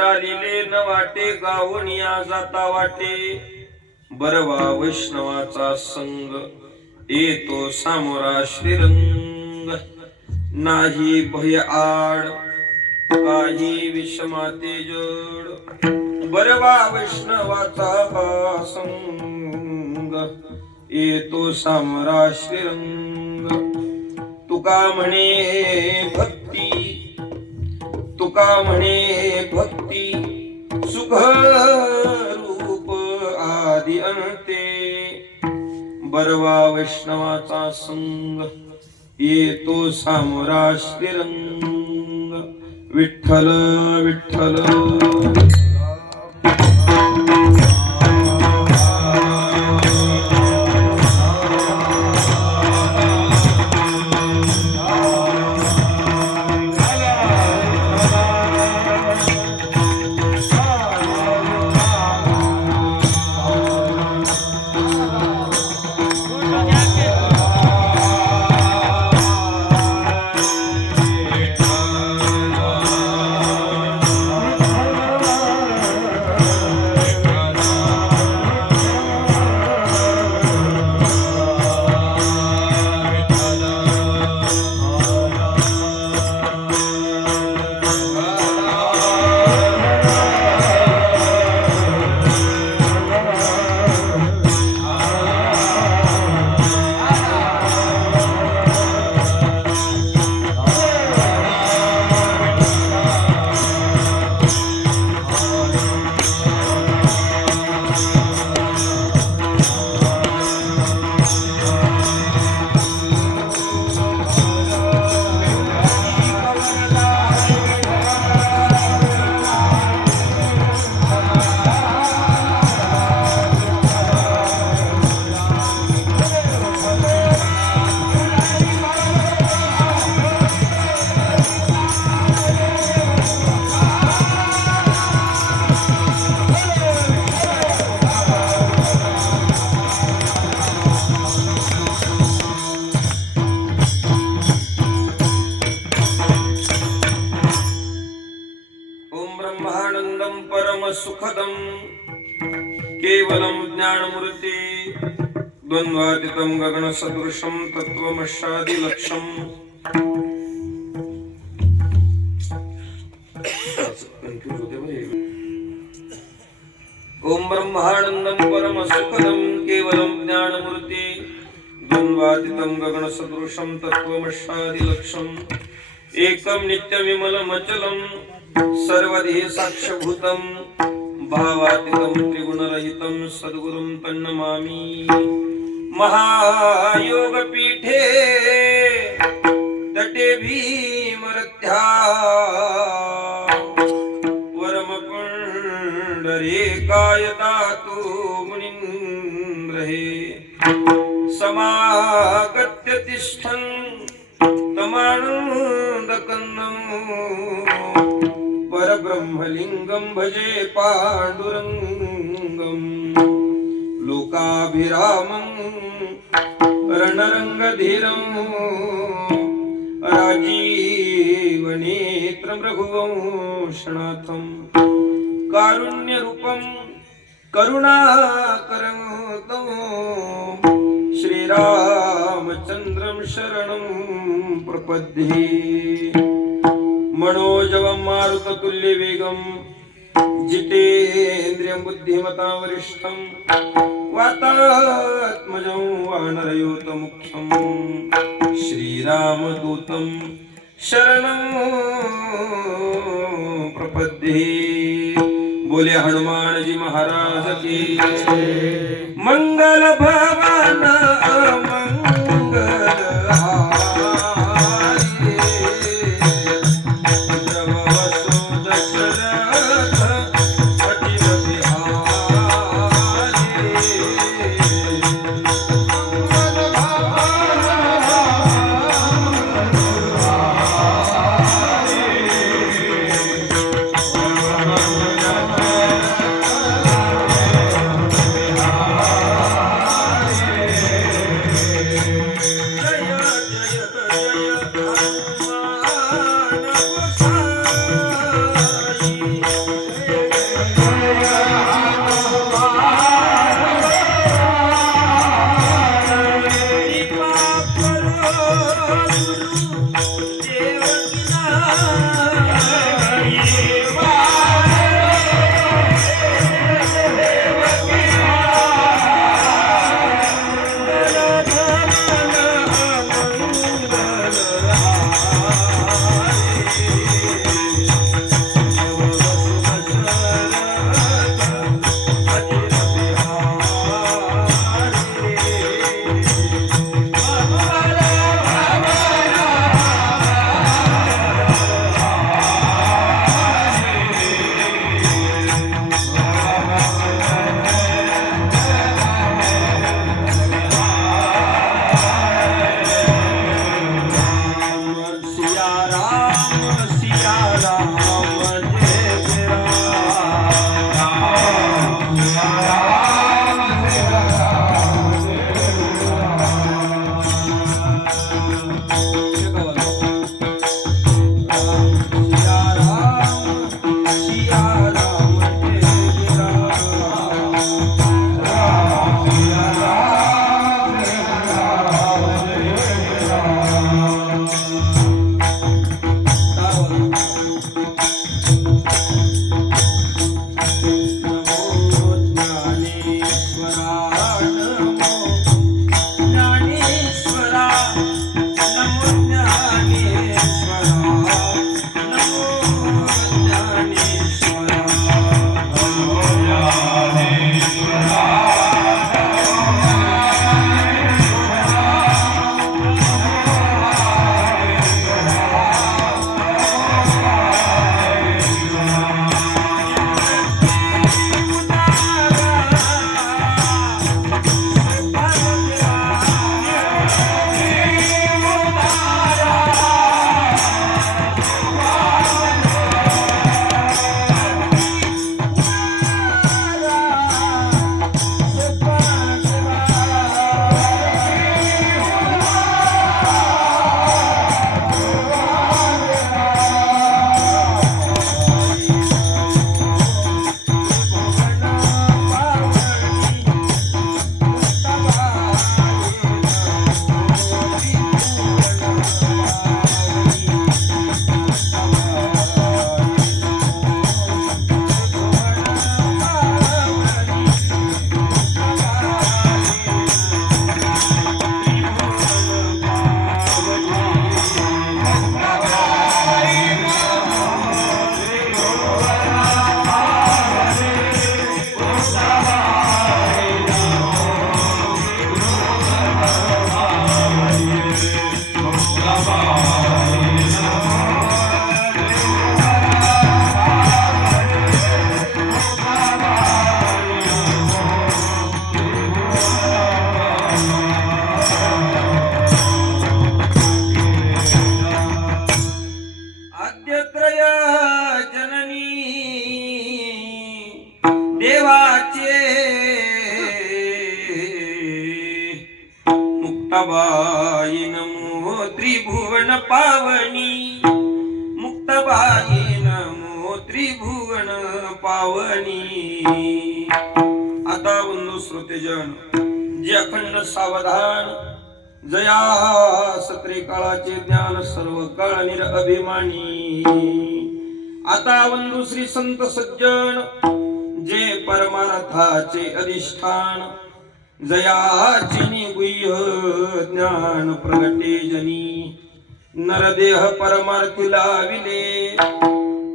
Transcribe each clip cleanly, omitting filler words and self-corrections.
चालिले न वाटे गावणिया जाता वाटे बरवा वैष्णवाचा संग येतो सामोरा श्रीरंग नाही भय आड काही विषमाते जड बरवा वैष्णवाचा संग येतो सामोरा श्रीरंग तुका म्हणे भक्ती तुका म्हणे भक्ती सुख रूप आदि अंते बरवा वैष्णवाचा संग येतो सामोरा श्रीरंग विठ्ठल विठ्ठल सुखदम केवलम ज्ञानमूर्ति द्वंद्वातीतं गगन सदृशं तत्वमशादि लक्ष्यम ओम ब्रह्मानंदं परम सुखदं केवलम ज्ञानमूर्ति द्वन्द्वातीतं गगनसदृशं तत्त्वमस्यादिलक्ष्यम् एकं नित्यविमलमचलं सर्वधि साक्ष्यभूतं भावातीतं त्रिगुणरहितं सद्गुरुं तन्नमामि। महायोगपीठे तटे भीमरथ्या परमपुण्डरीकाय दातु मुनीन्द्रहे समागत्य तिष्ठन् तमानन्दकन्दं परब्रह्मलिङ्गं भजे पाण्डुरङ्गम् लोकाभिरामं रणरङ्गधीरं राजीवनेत्रं रघुवंशनाथं कारुण्यरूपं करुणाकरं तं श्रीरामचन्द्रं शरणं प्रपद्ये। मनोजवं मारुततुल्यवेगं जितेन्द्रियं बुद्धिमतां वरिष्ठं वातात्मजं वानरयूतमुख्यं श्रीरामदूतं शरणं प्रपद्ये। बोले हनुमान जी महाराज की मंगल भवन मंगल हारी जब वसु दशरथ अजित बिहारी मुक्ताबाई नमो त्रिभुवन पावनी, मुक्ताबाई नमो त्रिभुवन पावनी. आता बंधू श्रोतेजन, जे अखंड सावधान जया सत्रे काळाचे ज्ञान सर्व काळ निरअभिमानी. आता बंधू श्री संत सज्जन, जे परमार्थाचे अधिष्ठान जयाची गुह्य ज्ञान प्रगटे जनी. नरदेह परमार्थी लाविले,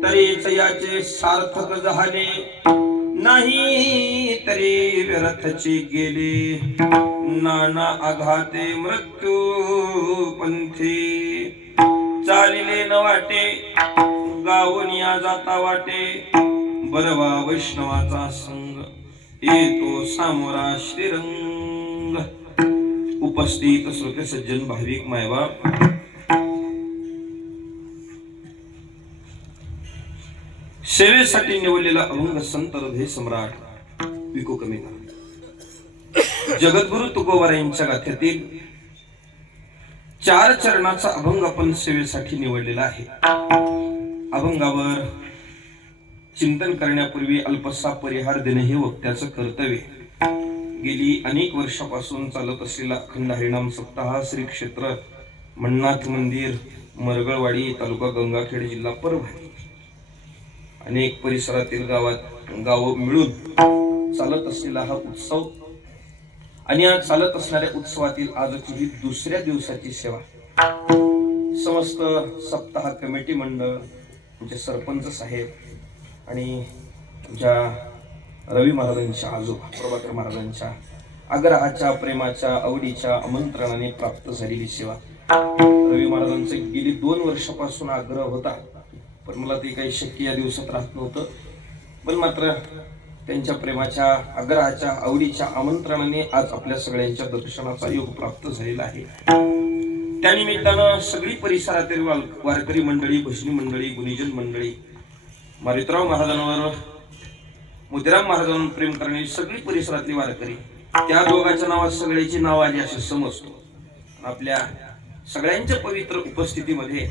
तरीच याचे सार्थक झाले नाही, तरी व्यर्थचे गेले. नाना आघाते मृत्यू पंथी, चालिले न वाटे गावनिया जाता वाटे. बरवा वैष्णवाचा संग, येतो सामोरा श्रीरंग. उपस्थित श्रोते सज्जन भाविक मायबाप, सेवेसाठी निवडलेला अभंग संत हृदय सम्राट विको कमी जगद्गुरु तुकोबार यांच्या गाथ्यातील 4 चरणाचा अभंग आपण सेवेसाठी निवडलेला आहे. अभंगावर चिंतन करण्यापूर्वी अल्पसा परिहार देणे हे वक्त्याचं कर्तव्य. गेली अनेक वर्षापासून चालत असलेला अखंड हरिनाम सप्ताह श्री क्षेत्र मन्नाथ मंदिर, मरगळवाडी, तालुका गंगाखेड, जिल्हा परभणी, अनेक परिसरातील गाव मिळून चालत असलेला हा उत्सव आणि आज चालत असणाऱ्या उत्सवातील आजची ही दुसऱ्या दिवसाची सेवा. समस्त सप्ताह कमिटी मंडळ, आमचे सरपंच साहेब आणि आमच्या रवी महाराजांच्या आजोबा प्रभाकर महाराजांच्या आग्रहाच्या, प्रेमाच्या, आवडीच्या आमंत्रणाने प्राप्त झालेली सेवा. रवी महाराजांचे गेली 2 वर्षापासून आग्रह होता, पण मला ते काही शक्य या दिवसात राहत नव्हतं. पण मात्र त्यांच्या प्रेमाच्या, आग्रहाच्या, आवडीच्या आमंत्रणाने आज आपल्या सगळ्यांच्या दर्शनाचा योग प्राप्त झालेला आहे. त्यानिमित्तानं सगळी परिसरातील वारकरी मंडळी, भजनी मंडळी, गुणीजन मंडळी, मारुतीराव महाराजांवर, मोतीराम महाराजांवर प्रेम करणारी सगळी परिसरातली वारकरी, त्या दोघांच्या नावात सगळ्याची नाव आली असे समजतो. आपल्या सगळ्यांच्या पवित्र उपस्थितीमध्ये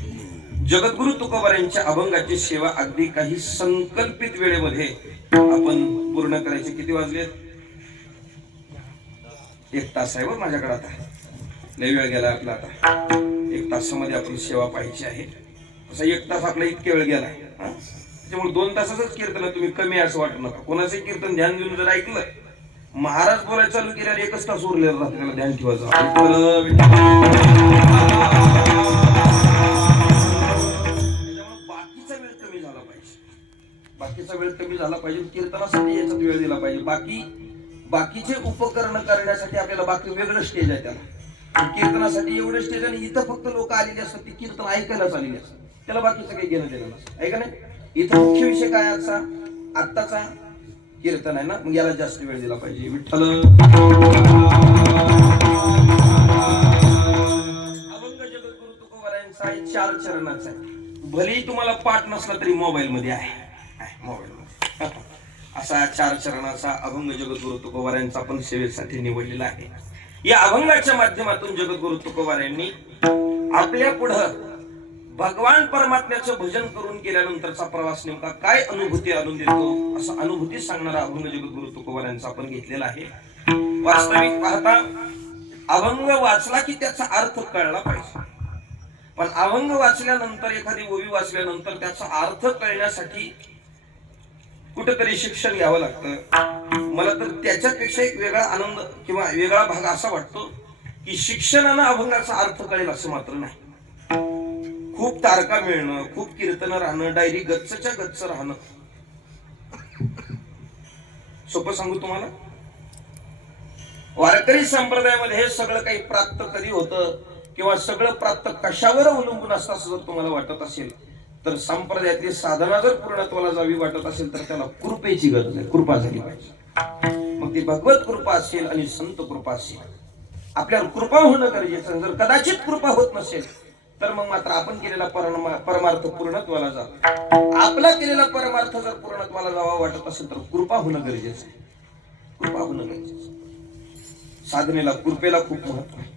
जगद्गुरु तुकोबार यांच्या अभंगाची सेवा अगदी काही संकल्पित वेळेमध्ये आपण पूर्ण करायचे. किती वाजलेत? 1 तास आहे बरं माझ्याकडे. आता लय वेळ गेला आपला. आता 1 तासामध्ये आपली सेवा पाहिजे आहे. असा 1 तास आपला इतके वेळ गेलाय. त्यामुळे 2 तासाच कीर्तन तुम्ही कमी असं वाटू नका. कोणाचे कीर्तन ध्यान देऊन जर ऐकलं, महाराज बोलायला चालू केल्यावर 1च तास उरलेला राहते, त्याला ध्यान ठेवायचं. बाकीचा वेळ कमी झाला पाहिजे. कीर्तनासाठी याच्यात वेळ दिला पाहिजे. बाकीचे उपकरण करण्यासाठी आपल्याला बाकी वेगळं स्टेज आहे त्याला. कीर्तनासाठी एवढं स्टेज आणि इथं फक्त लोक आलेले असतात, ती कीर्तन ऐकायलाच आलेली असतात, त्याला बाकीचं काही घेणं देणं नसतं, आहे का नाही? इथं मुख्य विषय काय आत्ताचा कीर्तन आहे ना, मग याला जास्त वेळ दिला पाहिजे. विठ्ठल अभंग जगद्गुरु तुकोबार यांचा 4 चरणाचा आहे. भलेही तुम्हाला पाठ नसला तरी मोबाईल मध्ये आहे. असा 4 चरणाचा अभंग जगद्गुरु तुकोबार यांचा आपण सेवेसाठी निवडलेला आहे. या अभंगाच्या माध्यमातून जगद्गुरु तुकोबार यांनी आपल्या पुढं भगवान परमात्म्याचं भजन करून गेल्यानंतरचा प्रवास नेमका काय अनुभूती आणून देतो, असा अनुभूती सांगणारा अभंग जगद्गुरु तुकोबार यांचा आपण घेतलेला आहे. वास्तविक पाहता अभंग वाचला की त्याचा अर्थ कळला पाहिजे, पण अभंग वाचल्यानंतर, एखादी ओवी वाचल्यानंतर त्याचा अर्थ कळण्यासाठी कुठेतरी शिक्षण घ्यावं लागतं. मला तर त्याच्यापेक्षा एक वेगळा आनंद किंवा वेगळा भाग असा वाटतो की शिक्षणानं अभंगाचा अर्थ कळेल असं मात्र नाही. खूप तारका मिळणं, खूप कीर्तन राहणं, डायरी गच्चच्या गच्च राहणं, सोपं सांगू तुम्हाला, वारकरी संप्रदायामध्ये हे सगळं काही प्राप्त कधी होतं किंवा सगळं प्राप्त कशावर अवलंबून असतं असं जर तुम्हाला वाटत असेल तर संप्रदायातली साधना जर पूर्णत्वाला जावी वाटत असेल तर त्याला कृपेची गरज आहे. कृपा झाली पाहिजे. मग ती भगवत कृपा असेल आणि संत कृपा असेल, आपल्याला कृपा होणं गरजेचं. जर कदाचित कृपा होत नसेल तर मग मात्र आपण केलेला परमार्थ पूर्णत्वाला जातो. आपला केलेला परमार्थ जर पूर्णत्वाला जावा वाटत असेल तर कृपा होणं गरजेचं आहे. कृपा होणं गरजेचं. साधनेला, कृपेला खूप महत्व आहे.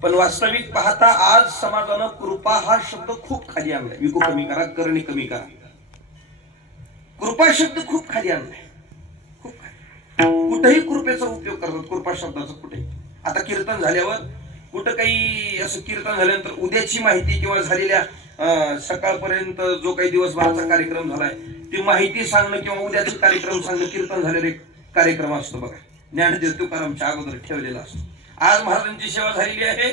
पण वास्तविक पाहता आज समाजानं कृपा हा शब्द खूप खाली आणलाय. विकू कमी करा, करणी कमी करा. कृपा शब्द खूप खाली आणलाय, खूप खाली. कुठेही कृपेचा उपयोग करतात, कृपा शब्दाचा कुठे. आता कीर्तन झाल्यावर कुठं काही असं कीर्तन झाल्यानंतर उद्याची माहिती किंवा झालेल्या सकाळपर्यंत जो काही दिवसभराचा कार्यक्रम झालाय ती माहिती सांगणं किंवा उद्याचे कार्यक्रम सांगणं कीर्तन झालेले कार्यक्रम असतो बघा. ज्ञानदेव तुकारामच्या अगोदर ठेवलेला असतो. आज महाराजांची सेवा झालेली आहे,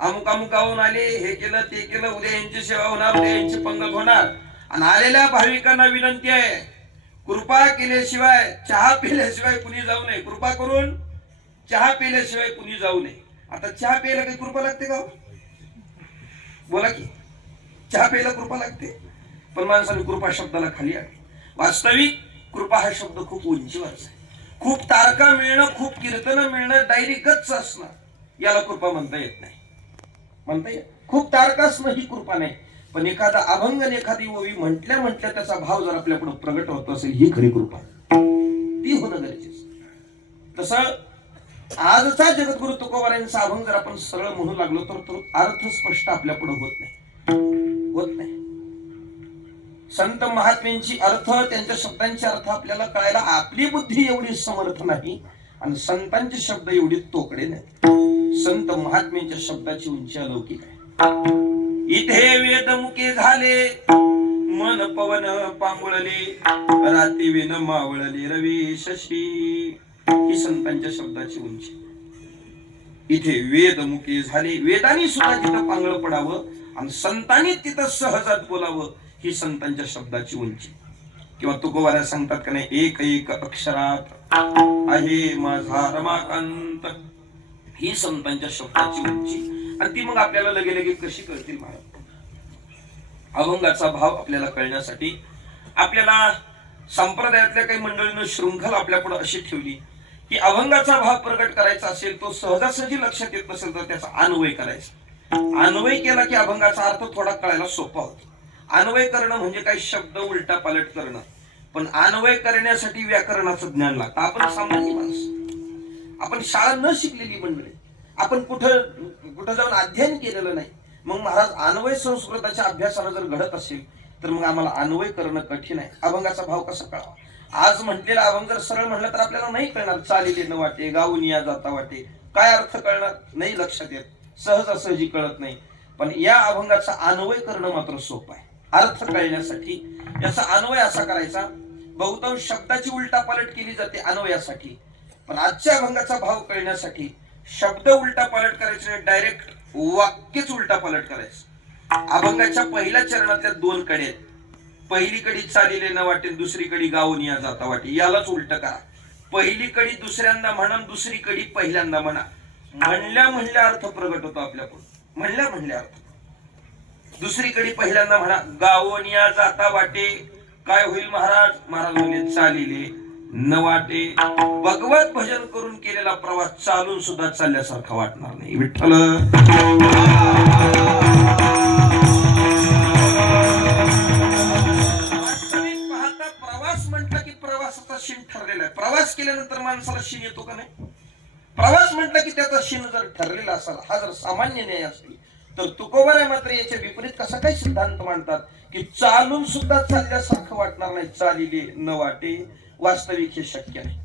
अमुक अमुकाहून आले, हे केलं ते केलं, उद्या यांची सेवा होणार, उद्या यांची पंगत होणार. आणि आलेल्या भाविकांना विनंती आहे, कृपा केल्याशिवाय, चहा पिल्याशिवाय कुणी जाऊ नये. कृपा करून चहा पिल्याशिवाय कुणी जाऊ नये. आता चहा प्यायला काही कृपा लागते का? बोला की, चहा प्यायला कृपा लागते, पण माणसाने कृपा शब्दाला खाली आहे. वास्तविक कृपा हा शब्द खूप उंचीवरचा आहे. खूप तारका मिळणं, खूप कीर्तन मिळणं, डायरी गच्च असणं, याला कृपा म्हणता येत नाही. म्हणता येत खूप तारका असणं ही कृपा नाही. पण एखादा अभंग, एखादी ओवी म्हटल्या म्हटल्या त्याचा भाव जर आपल्या पुढे प्रगट होत असेल, ही खरी कृपा, ती होणं गरजेचं. तसं आजचा जगद्गुरु तुकोबारायांचा अभंग जर आपण सरळ म्हणू लागलो तर तो अर्थ स्पष्ट आपल्या पुढे होत नाही. संत महात्म्यांची अर्थ, त्यांच्या शब्दांचे अर्थ आपल्याला कळायला आपली बुद्धी एवढी समर्थ नाही आणि संतांचे शब्द एवढी तोकडे नाही. संत महात्म्यांच्या शब्दाची उंची अलौकिक आहे. इथे वेदमुखे झाले, मन पवन पांगुळले, राती विन मावळले रवी शशी. ही संतांच्या शब्दाची उंची. इथे वेदमुखे झाले, वेदांनी सुद्धा तिथं पांगळ पडावं आणि संतांनी तिथं सहजात बोलावं, ही संतांच्या शब्दाची उंची. किंवा तुकोबारा सांगतात का नाही, एक एक अक्षरात आहे माझा रमाकांत. ही संतांच्या शब्दाची उंची. आणि ती मग आपल्याला लगे लगे कशी कळतील महाराज? अभंगाचा भाव आपल्याला कळण्यासाठी आपल्याला संप्रदायातल्या काही मंडळींनी शृंखला आपल्या पुढे अशी ठेवली की अभंगाचा भाव प्रगट करायचा असेल, तो सहजासहजी लक्षात येत नसेल तर त्याचा अन्वय करायचा. अन्वय केला की अभंगाचा अर्थ थोडा कळायला सोपा होतो. अन्वय करणं म्हणजे काही शब्द उलटा पालट करणं, पण अन्वय करण्यासाठी व्याकरणाचं ज्ञान लागतं. आपण सामान्य माणसं, आपण शाळा न शिकलेली मंडळी, आपण कुठं जाऊन अध्ययन केलेलं नाही. मग महाराज अन्वय संस्कृताच्या अभ्यासाला जर घडत असेल तर मग आम्हाला अन्वय करणं कठीण आहे. अभंगाचा भाव कसा कळावा? आज म्हटलेला अभंग जर सरळ म्हणलं तर आपल्याला नाही कळणार. चालिले न वाटे, गाऊन या जाता वाटे, काय अर्थ कळणार नाही, लक्षात येत, सहजासहजी कळत नाही. पण या अभंगाचा अन्वय करणं मात्र सोपं आहे. अर्थ कळण्यासाठी याचा अन्वय असा करायचा. बहुतांश शब्दाची उलटापालट केली जाते अन्वयासाठी, पण आजच्या अभंगाचा भाव कळण्यासाठी शब्द उलटापालट करायचे नाही, डायरेक्ट वाक्यच उलटापालट करायचं. अभंगाच्या पहिल्या चरणातल्या दोन कडे आहेत. पहिली कडी चालिले न वाटे, दुसरी कडी गाऊन या जाता वाटे. यालाच उलट करा. पहिली कडी दुसऱ्यांदा म्हणा, दुसरी कडी पहिल्यांदा म्हणा. म्हणल्या अर्थ प्रगट होतो आपल्या पुढे. म्हणल्या अर्थ. दुसरी कडी पहिल्यांदा म्हणा, गाऊन या जाता वाटे. काय होईल महाराज? महाराज म्हणले चालिले न वाटे. भगवत भजन करून केलेला प्रवास चालून सुद्धा चालल्यासारखा वाटणार नाही. विठ्ठल वास्तविक पाहता प्रवास म्हटलं की प्रवासाचा शिन ठरलेला आहे. प्रवास केल्यानंतर माणसाला शिन येतो का नाही? प्रवास म्हटलं की त्याचा शिन जर ठरलेला असेल, हा जर सामान्य न्याय असेल, तर तुकोबाराय मात्र याच्या विपरीत कसा काय सिद्धांत मांडतात की चालून सुद्धा चालल्यासारखं वाटणार नाही. चालिले न वाटे. वास्तविक हे शक्य नाही.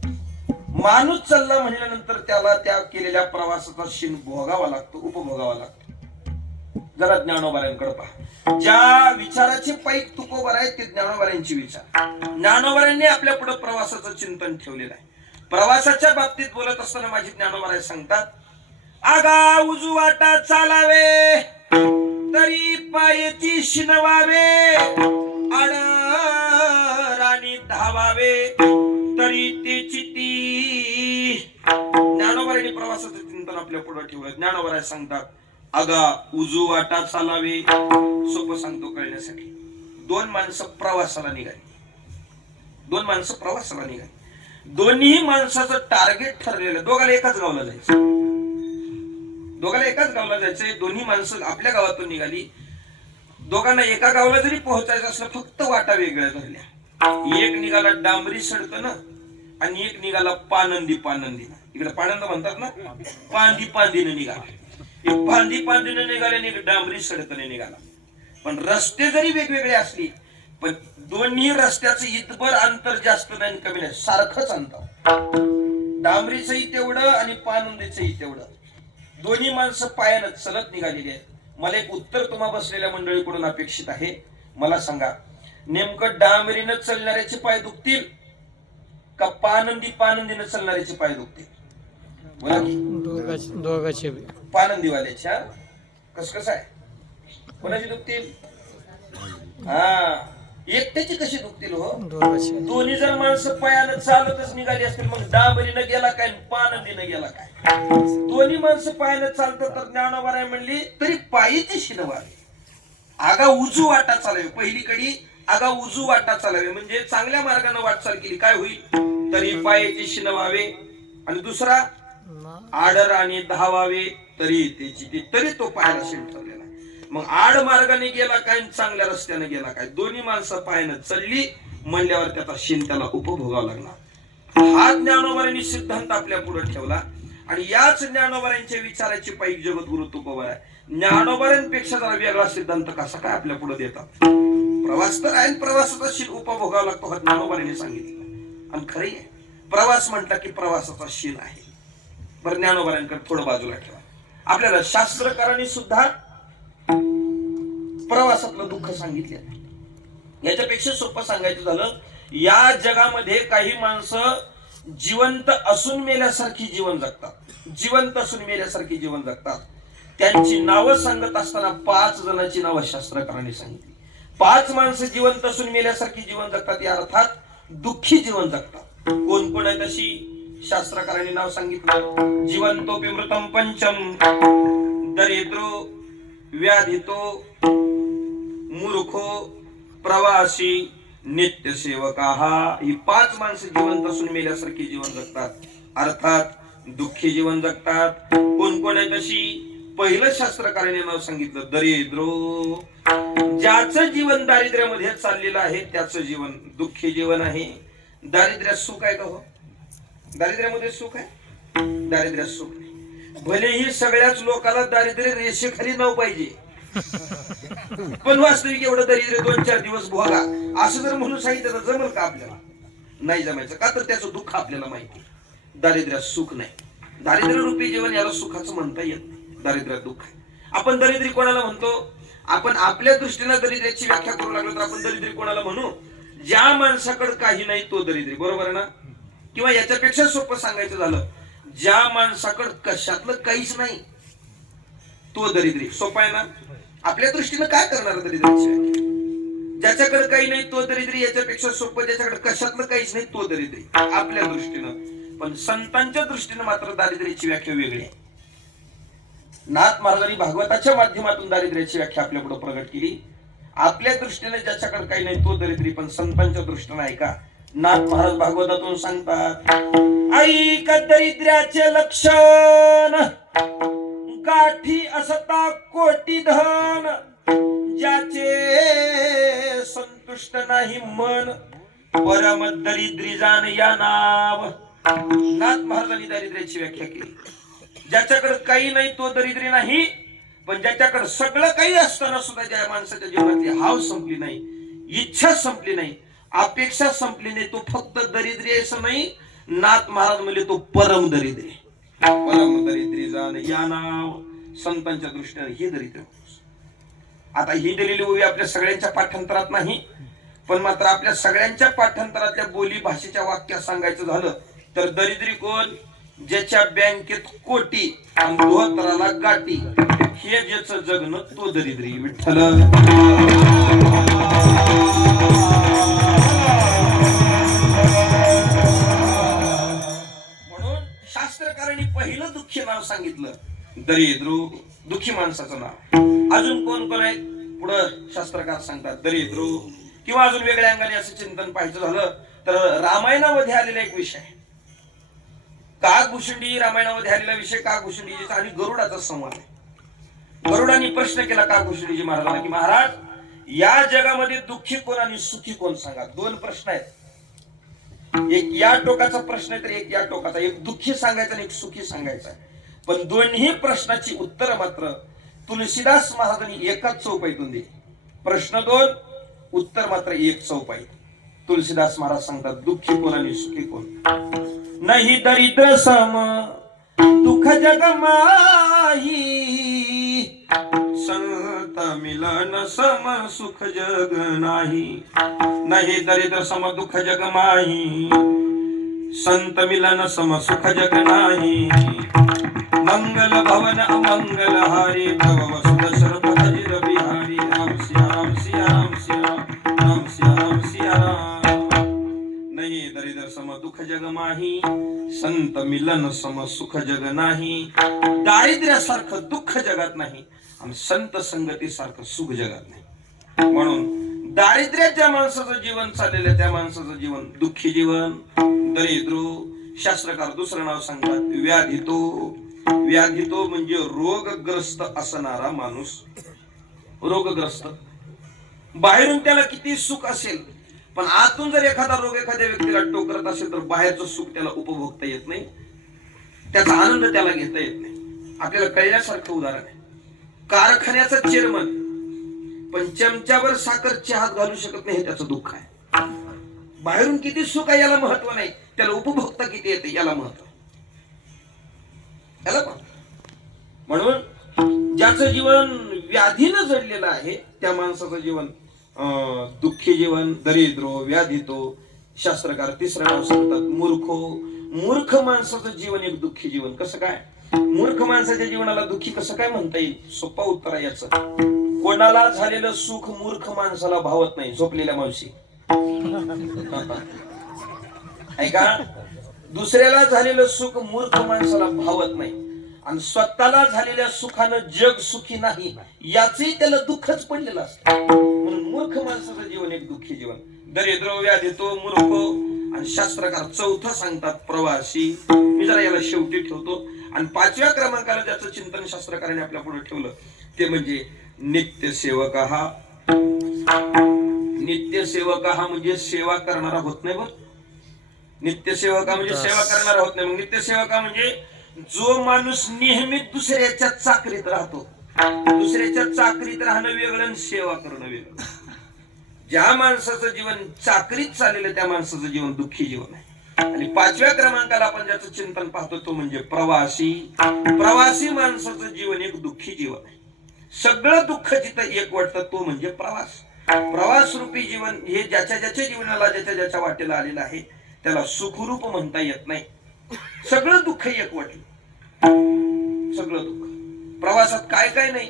माणूस चालला म्हणल्यानंतर त्याला त्या केलेल्या प्रवासाचा शिन भोगावा लागतो, उपभोगावा लागतो. जरा ज्ञानोबारायांकडे पहा. ज्या विचाराचे पैक तुकोबाराय ते ज्ञानोबारायांचे विचार. ज्ञानोबारायांनी आपल्या पुढे प्रवासाचं चिंतन ठेवलेलं आहे. प्रवासाच्या बाबतीत बोलत असताना माझी ज्ञानोबाराय सांगतात, आगा उजू वाटा चालावे तरी पायची शिनवावे, आडराणी धावावे तरी तेची ती. ज्ञानोबारायांनी प्रवासाचं चिंतन आपल्या पुढे ठेवलं. ज्ञानोबाराय सांगतात, आगा उजू वाटा चालावे. सोपं सांगतो कळण्यासाठी. दोन माणसं प्रवासाला निघाली. दोन्ही माणसाचं टार्गेट ठरलेलं. दोघाला एकाच गावला जायचंय. दोन्ही माणसं आपल्या गावातून निघाली. दोघांना एका गावाला जरी पोहोचायचं असलं, फक्त वाटा वेगळ्या झाल्या. एक निघाला डांबरी सडकनं आणि एक निघाला पानंदी. इकडे पानंद म्हणतात ना, पांदीनं निघाला. ते फांदी फांदीने निघाले, डांबरी सडकने निघाला. पण रस्ते जरी वेगवेगळे असले, पण दोन्ही रस्त्याचं इतभर अंतर जास्त नाही कमी नाही, सारखंच अंतर. डांबरीचंही तेवढं आणि पानंदीचंही तेवढं. दोन्ही माणसं पायानं चलत निघालेली आहेत. मला एक उत्तर तुम्हा बसलेल्या मंडळीकडून अपेक्षित आहे. मला सांगा, नेमकं डांबरीनं चालणाऱ्याचे पाय दुखतील का पानंदीनं चालणाऱ्याचे पाय दुखतील? दोघांचे पानंदीवाल्याच्या कसं आहे, कोणाची दुखतील? हा, एकट्याची कशी दुखतील हो? दोन्ही जर माणसं पायानं चालतच निघाली असतील, मग डांबरीनं गेला काय पानंदीनं गेला काय? दोन्ही माणसं पायानं चालतात तर ज्ञानोबा म्हणली तरी पायीची शिनवावी. आगा उजू वाटा चालावी, पहिली कडी आगा उजू वाटा चालावी, म्हणजे चांगल्या मार्गाने वाटचाल केली काय होईल? तरी पायाची शिनवावे. आणि दुसरा आडर आणि धावावे तरी त्याची तरी तो पायाला शिन ठरलेला. मग आड मार्गाने गेला काय, चांगल्या रस्त्याने गेला काय? दोन्ही माणसं पायानं चालली म्हणल्यावर त्याचा शिन त्याला उपभोगावा लागणार. हा ज्ञानोबांनी सिद्धांत आपल्या पुढे ठेवला. आणि याच ज्ञानोबांच्या विचाराची पायी जगद्गुरु तुकोबा आहे. ज्ञानोबांपेक्षा जरा वेगळा सिद्धांत कसा काय आपल्या पुढे देतात? प्रवास तर आहे, प्रवासाचा शीन उपभोगावा लागतो हा ज्ञानोबांनी सांगितलं. आणि खरी आहे, प्रवास म्हटला की प्रवासाचा शीन आहे. बरं, ज्ञानोबांकडे थोडं बाजूला ठेवा. आपल्याला शास्त्रकारांनी सुद्धा प्रवासातलं दुःख सांगितले. याच्यापेक्षा सोपं सांगायचं झालं, या जगामध्ये काही माणसं जिवंत असून मेल्यासारखी जीवन जगतात. जिवंत असून मेल्यासारखी जीवन जगतात. त्यांची नावं सांगत असताना 5 जणांची नावं शास्त्रकारांनी सांगितली. 5 माणसं जिवंत असून मेल्यासारखी जीवन जगतात, या अर्थात दुःखी जीवन जगतात. कोण कोण आहे तशी शास्त्रकारांनी नाव सांगितलं. जिवंतोपि मृतम पंचम, दरिद्रो व्याधितो मूर्खो प्रवासी नित्यसेवका. ही 5 माणसं जिवंत असून मेल्यासारखी जीवन जगतात, अर्थात दुःखी जीवन जगतात. कोण कोण आहे तशी? पहिलं शास्त्रकाराने नाव सांगितलं दरिद्रो. ज्याचं जीवन दारिद्र्यामध्ये चाललेलं आहे त्याचं जीवन दुःखी जीवन आहे. दारिद्र्यात सुख आहे का हो? दारिद्र्यामध्ये सुख आहे? दारिद्र्यात सुख नाही. भलेही सगळ्याच लोकांना दारिद्र्य रेषेखाली नाव पाहिजे, पण वास्तविक एवढं दरिद्र 2-4 दिवस भोगा असं जर म्हणून सांगितलं तर जमल का आपल्याला? नाही जमायचं. का तर त्याचं दुःख आपल्याला माहिती. दारिद्र्यात सुख नाही. दारिद्र्य रूपी जीवन याला सुखाचं म्हणता येत नाही. दारिद्र्यात दुःख आहे. आपण दरिद्री कोणाला म्हणतो? आपण आपल्या दृष्टीने दरिद्र्याची व्याख्या करू लागलो तर आपण दरिद्री कोणाला म्हणू? ज्या माणसाकडे काही नाही तो दरिद्री. बरोबर आहे ना? किंवा याच्यापेक्षा सोपं सांगायचं झालं, ज्या माणसाकडे कशातलं काहीच नाही तो दरिद्री. सोपं आहे ना? आपल्या दृष्टीनं काय करणार दरिद्रीची व्याख्या? ज्याच्याकडे काही नाही तो दरिद्री. याच्यापेक्षा सोपं, ज्याच्याकडे कशातलं काहीच नाही तो दरिद्री आपल्या दृष्टीनं. पण संतांच्या दृष्टीनं मात्र दारिद्र्याची व्याख्या वेगळी आहे. नाथ महाराजांनी भागवताच्या माध्यमातून दारिद्र्याची व्याख्या आपल्या पुढे प्रगट केली. आपल्या दृष्टीने ज्याच्याकडे काही नाही तो दरिद्री, पण संतांच्या दृष्टीने ऐका, नाथ महाराज भागवतातून सांगतात, ऐका दरिद्र्याचे लक्षण, गाठी असता कोटी धन, ज्याचे संतुष्ट नाही मन, परम दरिद्री जाण या नाव. नाथ महाराजांनी दारिद्र्याची व्याख्या केली. ज्याच्याकडे काही नाही तो दरिद्री नाही, पण ज्याच्याकडे सगळं काही असताना सुद्धा ज्या माणसाच्या जीवनातली हाव संपली नाही, इच्छा संपली नाही, अपेक्षा संपली नाही, तो फक्त दरिद्री आहे असं नाही. नाथ महाराज म्हणले तो परम दरिद्री. परम दरिद्री जाण या नाव. संतांच्या दृष्टीने ही दरिद्र. आता ही दिलेली ओवी आपल्या सगळ्यांच्या पाठांतरात नाही, पण मात्र आपल्या सगळ्यांच्या पाठांतरातल्या बोली भाषेच्या वाक्यात सांगायचं झालं तर दरिद्री कोण? ज्याच्या बँकेत कोटी आणि धोत्राला गाठी, हे ज्याचं जगणं तो दरिद्री. विठ्ठल. म्हणून शास्त्रकारांनी पहिलं दुःखी नाव सांगितलं दरिद्रो, दुःखी माणसाचं नाव. अजून कोण कोण आहेत पुढं शास्त्रकार सांगतात दरिद्रो. किंवा अजून वेगळ्या अंगाने असं चिंतन पाहायचं झालं तर रामायणामध्ये आलेला एक विषय, काकभूषणी, रामायणामध्ये आलेला विषय काकभूषणीचा आणि गरुडाचा संवाद आहे. गरुडाने प्रश्न केला काकभूषणीजी महाराजांना की महाराज, या जगामध्ये दुःखी कोण आणि सुखी कोण सांगा. 2 प्रश्न आहेत. एक या टोकाचा प्रश्न आहे तर एक या टोकाचा. एक दुःखी सांगायचा आणि एक सुखी सांगायचा. पण दोन्ही प्रश्नाची उत्तर मात्र तुलसीदास महाराजांनी एकाच चौपाईतून दिली. प्रश्न 2, उत्तर मात्र एक चौपाई. तुलसीदास महाराज सांगतात, दुःखी कोण आणि सुखी कोण. नाही दरिद्र सम दुःख जग माही, संत मिलन सम सुख जग नाही. नाही दरिद्र सम दुःख जग माही, संत मिलन सम सुख जग नाही. मंगल भवन अमंगल हारी, भव वसुध शरद हजिर बिहारी. राम सिया राम सिया राम सिया राम सिया राम सिया राम. नाही दरिद्र सम दुःख जग माही, संत मिलन सम सुख जग नाही. दारिद्र्यासारखं दुःख जगात नाही आणि संत संगती सारखं सुख जगात नाही. म्हणून दारिद्र्यात ज्या माणसाचं जीवन चाललेलं त्या माणसाचं जीवन दुःखी जीवन. दरिद्र शास्त्रकार दुसरं नाव सांगतात व्याधितो. व्याधितो म्हणजे रोगग्रस्त असणारा माणूस. रोगग्रस्त, बाहेरून त्याला किती सुख असेल पण आतून जर एखादा रोग एखाद्या व्यक्तीला टोकरत असेल तर बाहेरचं सुख त्याला उपभोगता येत नाही, त्याचा आनंद त्याला घेता येत नाही. आपल्याला कळण्यासारखं उदाहरण आहे, कारखान्याचा चेअरमन पण चमच्यावर साखर चहात घालू शकत नाही, हे त्याचं दुःख आहे. बाहेरून किती सुख आहे याला महत्व नाही, त्याला उपभोगता किती येते याला महत्व. म्हणून ज्याचं जीवन व्याधीनं जडलेलं आहे त्या माणसाचं जीवन दुःखी जीवन. दरिद्र व्याधितो. शास्त्रकार तिसरं नाव सांगतात मूर्खो. मूर्ख माणसाचं जीवन एक दुःखी जीवन. कसं काय मूर्ख माणसाच्या जीवनाला दुःखी कसं काय म्हणता येईल? सोपा उत्तर आहे याचं. कोणाला झालेलं सुख मूर्ख माणसाला भावत नाही. झोपलेल्या मावशी ऐका, दुसऱ्याला झालेलं सुख मूर्ख माणसाला भावत नाही आणि स्वतःला झालेल्या सुखानं जग सुखी नाही याचही त्याला दुःखच पडलेलं असतं. म्हणून मूर्ख माणसाचं जीवन एक दुःखी जीवन. दरिद्र व्याधितो मूर्ख. आणि शास्त्रकार चौथं सांगतात प्रवासी. मी जरा याला शेवटी ठेवतो. आणि 5व्या क्रमांकाला ज्याचं चिंतन शास्त्रकाराने आपल्या पुढे ठेवलं ते म्हणजे नित्यसेवक. हा नित्यसेवक हा म्हणजे सेवा करणारा होत नाही. बघ, नित्यसेवका म्हणजे सेवा करणारा होत नाही. मग नित्यसेवका म्हणजे जो माणूस नेहमी दुसऱ्याच्या चाकरीत राहतो. दुसऱ्याच्या चाकरीत राहणं वेगळं आणि सेवा करणं वेगळं. ज्या माणसाचं जीवन चाकरीत चाललेलं त्या माणसाचं जीवन दुःखी जीवन आहे. आणि 5व्या क्रमांकाला आपण ज्याचं चिंतन पाहतो तो म्हणजे प्रवासी. प्रवासी माणसाचं जीवन एक दुःखी जीवन आहे. सगळं दुःख जिथं एक वाटतं तो म्हणजे प्रवास. प्रवास रूपी जीवन हे ज्याच्या ज्याच्या जीवनाला ज्याच्या ज्याच्या वाटेला आलेलं आहे त्याला सुखरूप म्हणता येत नाही. सगळं दुःख एक वाटलं. सगळं दुःख प्रवासात काय काय नाही.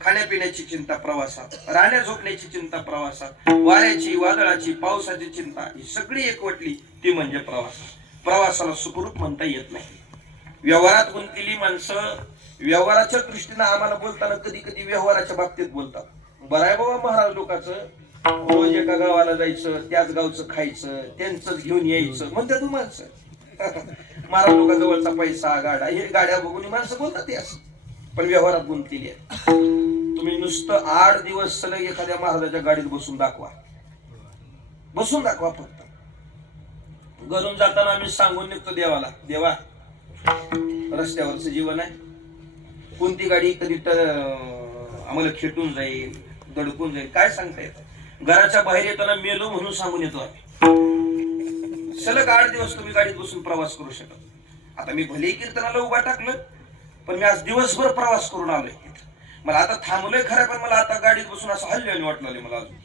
खाण्यापिण्याची चिंता प्रवासात, राहण्या झोपण्याची चिंता प्रवासात, वाऱ्याची वादळाची पावसाची चिंता ही सगळी एकवटली ती म्हणजे प्रवास. प्रवासाला सुखरूप म्हणता येत नाही. व्यवहारात गुंतलेली माणसं व्यवहाराच्या दृष्टीनं आम्हाला बोलताना कधी कधी व्यवहाराच्या बाबतीत बोलतात. बरं आहे बाबा महाराज लोकांचं, रोज एका गावाला जायचं, त्याच गावचं खायचं, त्यांचंच घेऊन यायचं म्हणतात तू माणसं. महाराज लोकांजवळचा पैसा गाड्या हे गाड्या बघून माणसं बोलतात ते असं. पण व्यवहारात गुंतलेली आहे. तुम्ही नुसतं 8 दिवस सलग एखाद्या महाराजाच्या गाडीत बसून दाखवा. बसून दाखवा फक्त. घरून जाताना आम्ही सांगून निघतो देवाला, देवा रस्त्यावरचं जीवन आहे, कोणती गाडी कधी आम्हाला खेटून जाईल, दडकून जाईल काय सांगता येतं. घराच्या बाहेर येताना मेलो म्हणून सांगून येतो आम्ही. सलग 8 दिवस तुम्ही गाडीत बसून प्रवास करू शकत. आता मी भले कीर्तनाला उभा टाकलं पण मी आज दिवसभर प्रवास करून आलोय. मला आता थांबलोय खरं पण मला आता गाडीत बसून असं हल्ल्याने वाटलं मला अजून.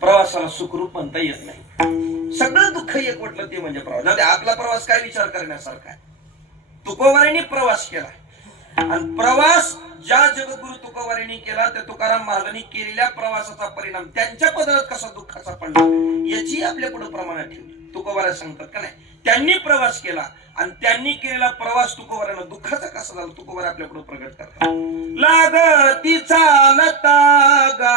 प्रवासाला सुखरूप म्हणता येत नाही. सगळं दुःख एक वाटलं ते म्हणजे प्रवास. आपला प्रवास काय विचार करण्यासारखा आहे. तुकोबारांनी प्रवास केला आणि प्रवास ज्या जगद्गुरु तुकोबारांनी केला त्या तुकाराम महाराजांनी केलेल्या प्रवासाचा परिणाम त्यांच्या पदरात कसा दुःखाचा पडला याची आपल्या पुढे प्रमाणात ठेवली. तुकोबारा सांगतात का नाही, त्यांनी प्रवास केला आणि त्यांनी केलेला प्रवास तुकोबारांना दुःखाचा कसा झाला तुकोबारा आपल्या पुढे प्रगट करतात. लागती चालता गा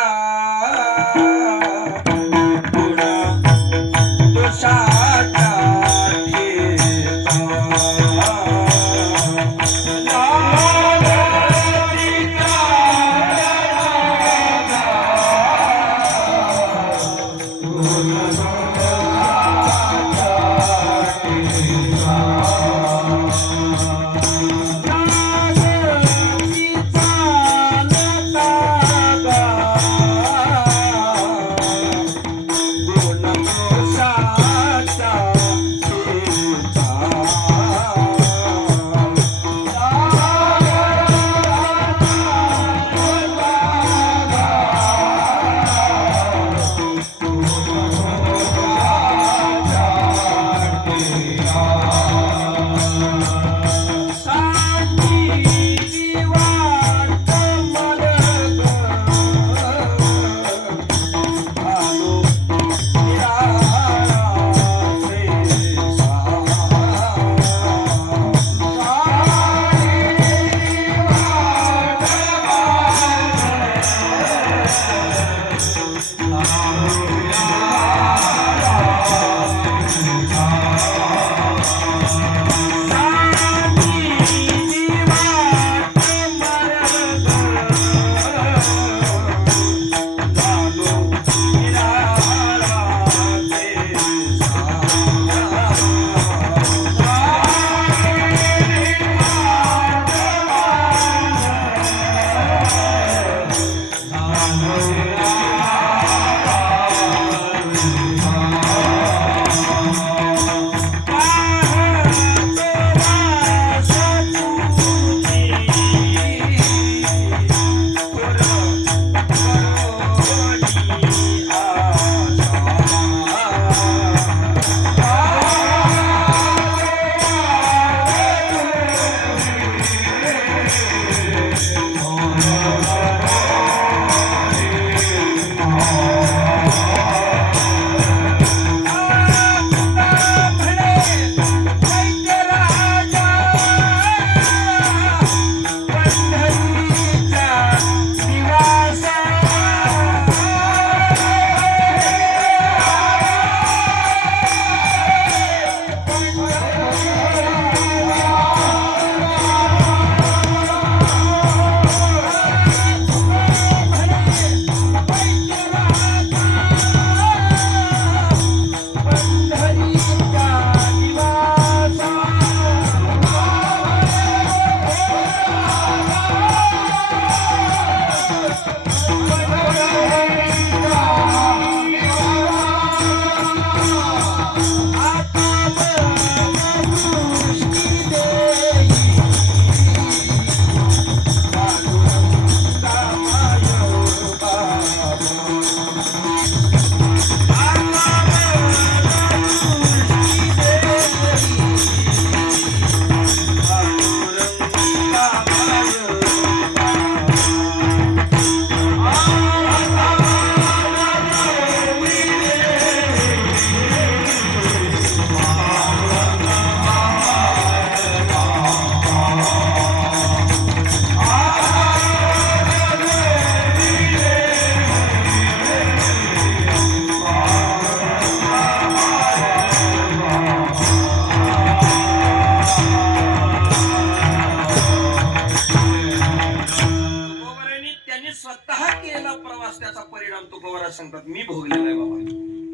सांगतात मी भोगलेला आहे बाबा.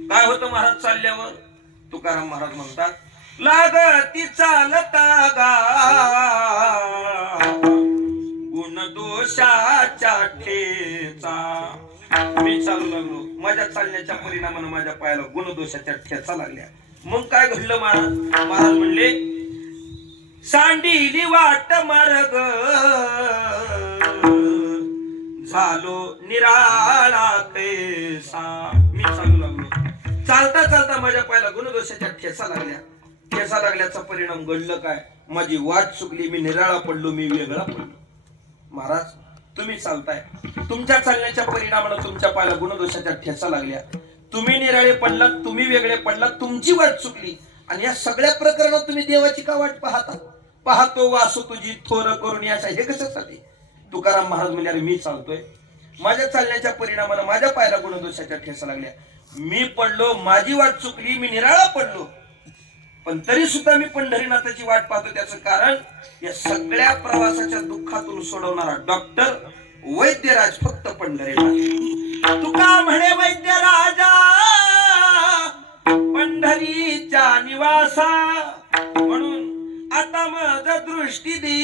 काय होतं महाराज चालल्यावर? तुकाराम महाराज म्हणतात, लागती चालता गा गुण दोषाच्या ठेचा. मी चालू लागलो, माझ्या चालण्याच्या परिणामानं माझ्या पायाला गुण दोषाच्या ठेचा लागल्या. मग काय घडलं महाराज? महाराज म्हणले, सांडीली वाट मार्ग झालो निराळा कैसा. मी चालू लागलो, चालता चालता माझ्या पायाला गुणदोषाच्या ठेचा लागल्या. ठेचा लागल्याचा परिणाम घडलं काय? माझी वाट चुकली, मी निराळा पडलो, मी वेगळा पडलो. महाराज तुम्ही चालताय, तुमच्या चालण्याच्या परिणामानं तुमच्या पायाला गुणदोषाच्या ठेचा लागल्या, तुम्ही निराळे पडलात, तुम्ही वेगळे पडलात, तुमची वाट चुकली. आणि या सगळ्या प्रकरणात तुम्ही देवाची का वाट पाहता? पाहतो वासू तुझी थोर करून याचा. हे कशासाठी? तुकाराम महाराज म्हणजे अरे मी चालतोय, माझ्या चालण्याच्या परिणामानं माझ्या पायाला गुणदोषाच्या ठेचा लागल्या, मी पडलो, माझी वाट चुकली, मी निराळा पडलो, पण तरी सुद्धा मी पंढरीनाथाची वाट पाहतो. त्याचं कारण या सगळ्या प्रवासाच्या दुःखातून सोडवणारा डॉक्टर वैद्यराज फक्त पंढरीनाथ. तुका म्हणे वैद्य राजा पंढरीच्या निवासा, म्हणून आता मज दृष्टी दे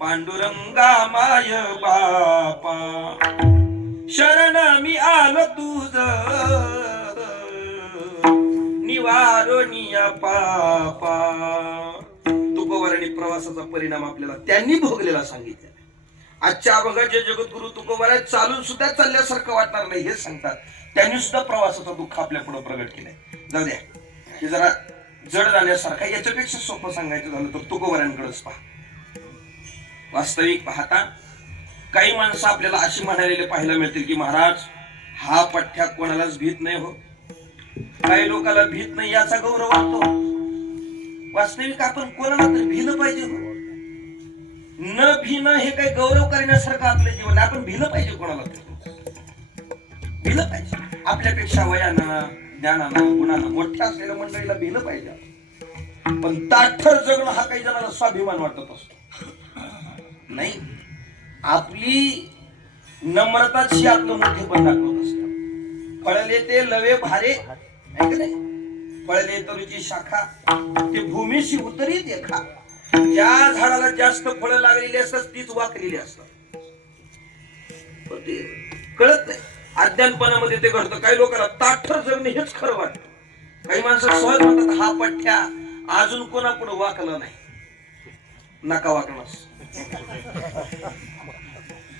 पांडुरंगा माय बापा. शरण मी आलो तुझ निवारोनिया पापा. तुकोबारांनी प्रवासाचा परिणाम आपल्याला त्यांनी भोगलेला सांगितलं. आजच्या अभंगाचे जगद्गुरु तुकोबारा चालून सुद्धा चालल्यासारखं वाटणार नाही हे सांगतात. त्यांनी सुद्धा प्रवासाचं दुःख आपल्या पुढे प्रगट केलंय. जाऊ द्या, हे जरा जड जाण्यासारखं, याच्यापेक्षा सोपं सांगायचं झालं तर तुकोबारांकडेच पहा. वास्तविक पाहता काही माणसं आपल्याला अशी म्हणालेले पाहायला मिळतील की महाराज हा पठ्ठ्या कोणालाच भीत नाही हो, काही लोकांना भीत नाही याचा गौरव वाटतो. वास्तविक आपण कोणाला तर भिलं पाहिजे हो. न भिणं हे काही गौरव करण्यासारखं आपलं जीवन. आपण भिलं पाहिजे, कोणाला भिलं पाहिजे. आपल्यापेक्षा वयानं ज्ञानानं गुणानं मोठ्या असलेल्या मंडळीला भिलं पाहिजे. पण ताठर जगणं हा काही जणांना स्वाभिमान वाटत असतो. नाही, आपली नम्रताच ही आपलं मोठेपण दाखवत असते. फळले ते लवे भारे, फळले तरुची शाखा ते भूमीशी उतरी देखा. ज्या झाडाला जास्त फळं लागलेली असतात तीच वाकलेली असतात. कळत नाही, अज्ञानपणामध्ये ते घडतं. काही लोकांना ताठर जगणे हेच खरं वाटतं. काही माणसं सहज म्हणतात हा पठ्ठ्या अजून कोणापुढे वाकला नाही, नका वाकणार.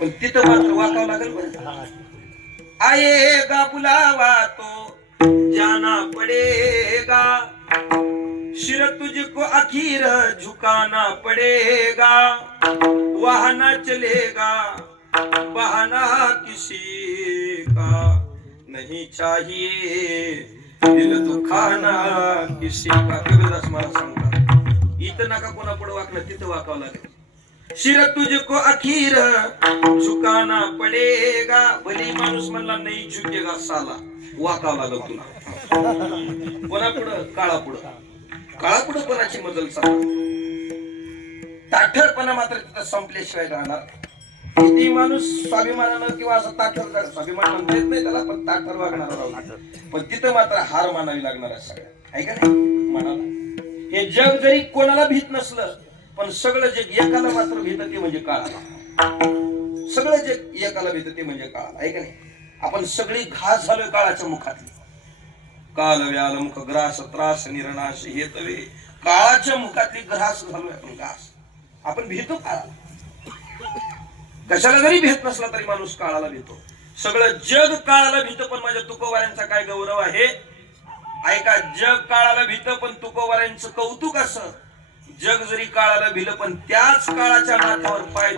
पण तिथं मात्र वाकावं लागेल बरं. आएगा बुलावा तो जाना पड़ेगा, सिर तुझको आखिर झुकाना पड़ेगा, वहाना चलेगा बहाना किसी का, नहीं चाहिए दिल दुखाना किसी का. कबीरदास महाराज सांगतात, इथं नका कोणा पुढे वाकलं, तिथं वाकावं लागेल. सिर तुझको आखिर झुकाना पडेगा, भले माणूस म्हणला नाही झुकेगा साला, वाकावं लागल तुला. कोणा पुढं? काळा पुढं. काळा पुढं कोणाची मजल चालणार? ताठरपणा मात्र तिथं संपल्याशिवाय राहणार. किती माणूस स्वाभिमानानं किंवा असं ताठर, स्वाभिमान म्हणता येत नाही त्याला, पण ताठर वागणार राहणार. पण तिथं मात्र हार मानावी लागणार आहे सगळ्या. आहे का नाही? मनाला हे जग जरी कोणाला भीत नसलं, पण सगळं जग एकाला मात्र भीत ते म्हणजे काळाला. सगळं जग एकाला भीत ते म्हणजे काळाला. आहे का नाही? आपण सगळी घास झालोय काळाच्या मुखातली. काल व्याल मुख ग्रास त्रास निर्नाश हे तवे, काळाच्या मुखातली ग्रास झालोय आपण, घास. आपण भीतो काळाला. कशाला जरी भीत नसला तरी माणूस काळाला भीतो. सगळं जग काळाला भीत, पण माझ्या तुकोबारांचा काय गौरव आहे ऐका. जग काळाला भीत, पण तुकोबारांचं कौतुक असं, जग जरी काळाला भिलं पण त्याच काळाच्या माथ्यावर पाय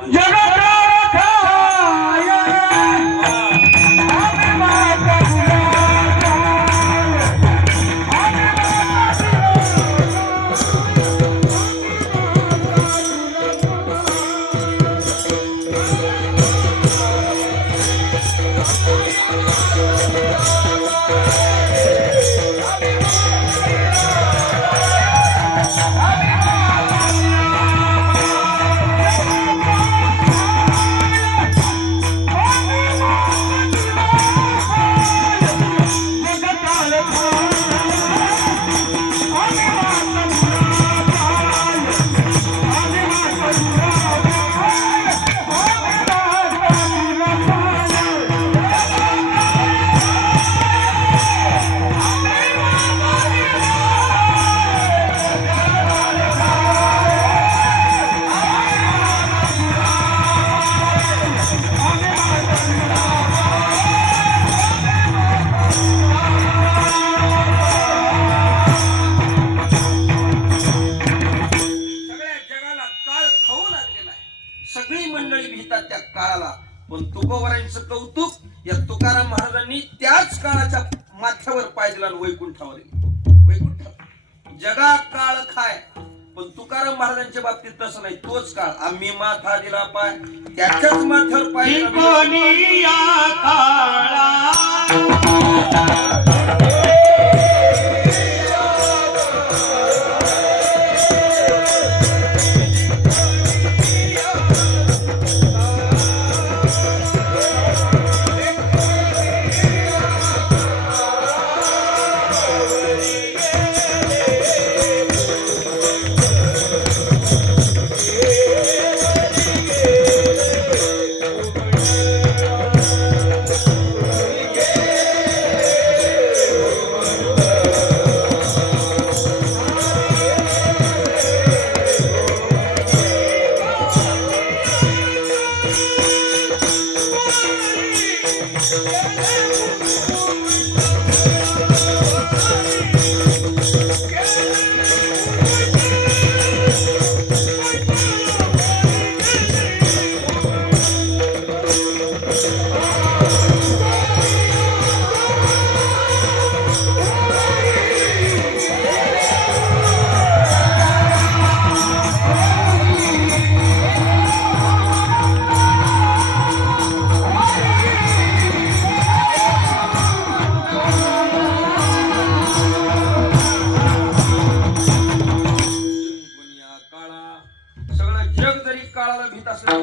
पण तुकोबारायांचं कौतुक या तुकाराम महाराजांनी त्याच काळाच्या माथ्यावर पाय दिला आणि वैकुंठावर गेले. वैकुंठ जगा काळ खाय, पण तुकाराम महाराजांच्या बाबतीत तसं नाही. तोच काळ आम्ही माथा दिला पाय, त्याच्याच माथ्यावर पाय दिला.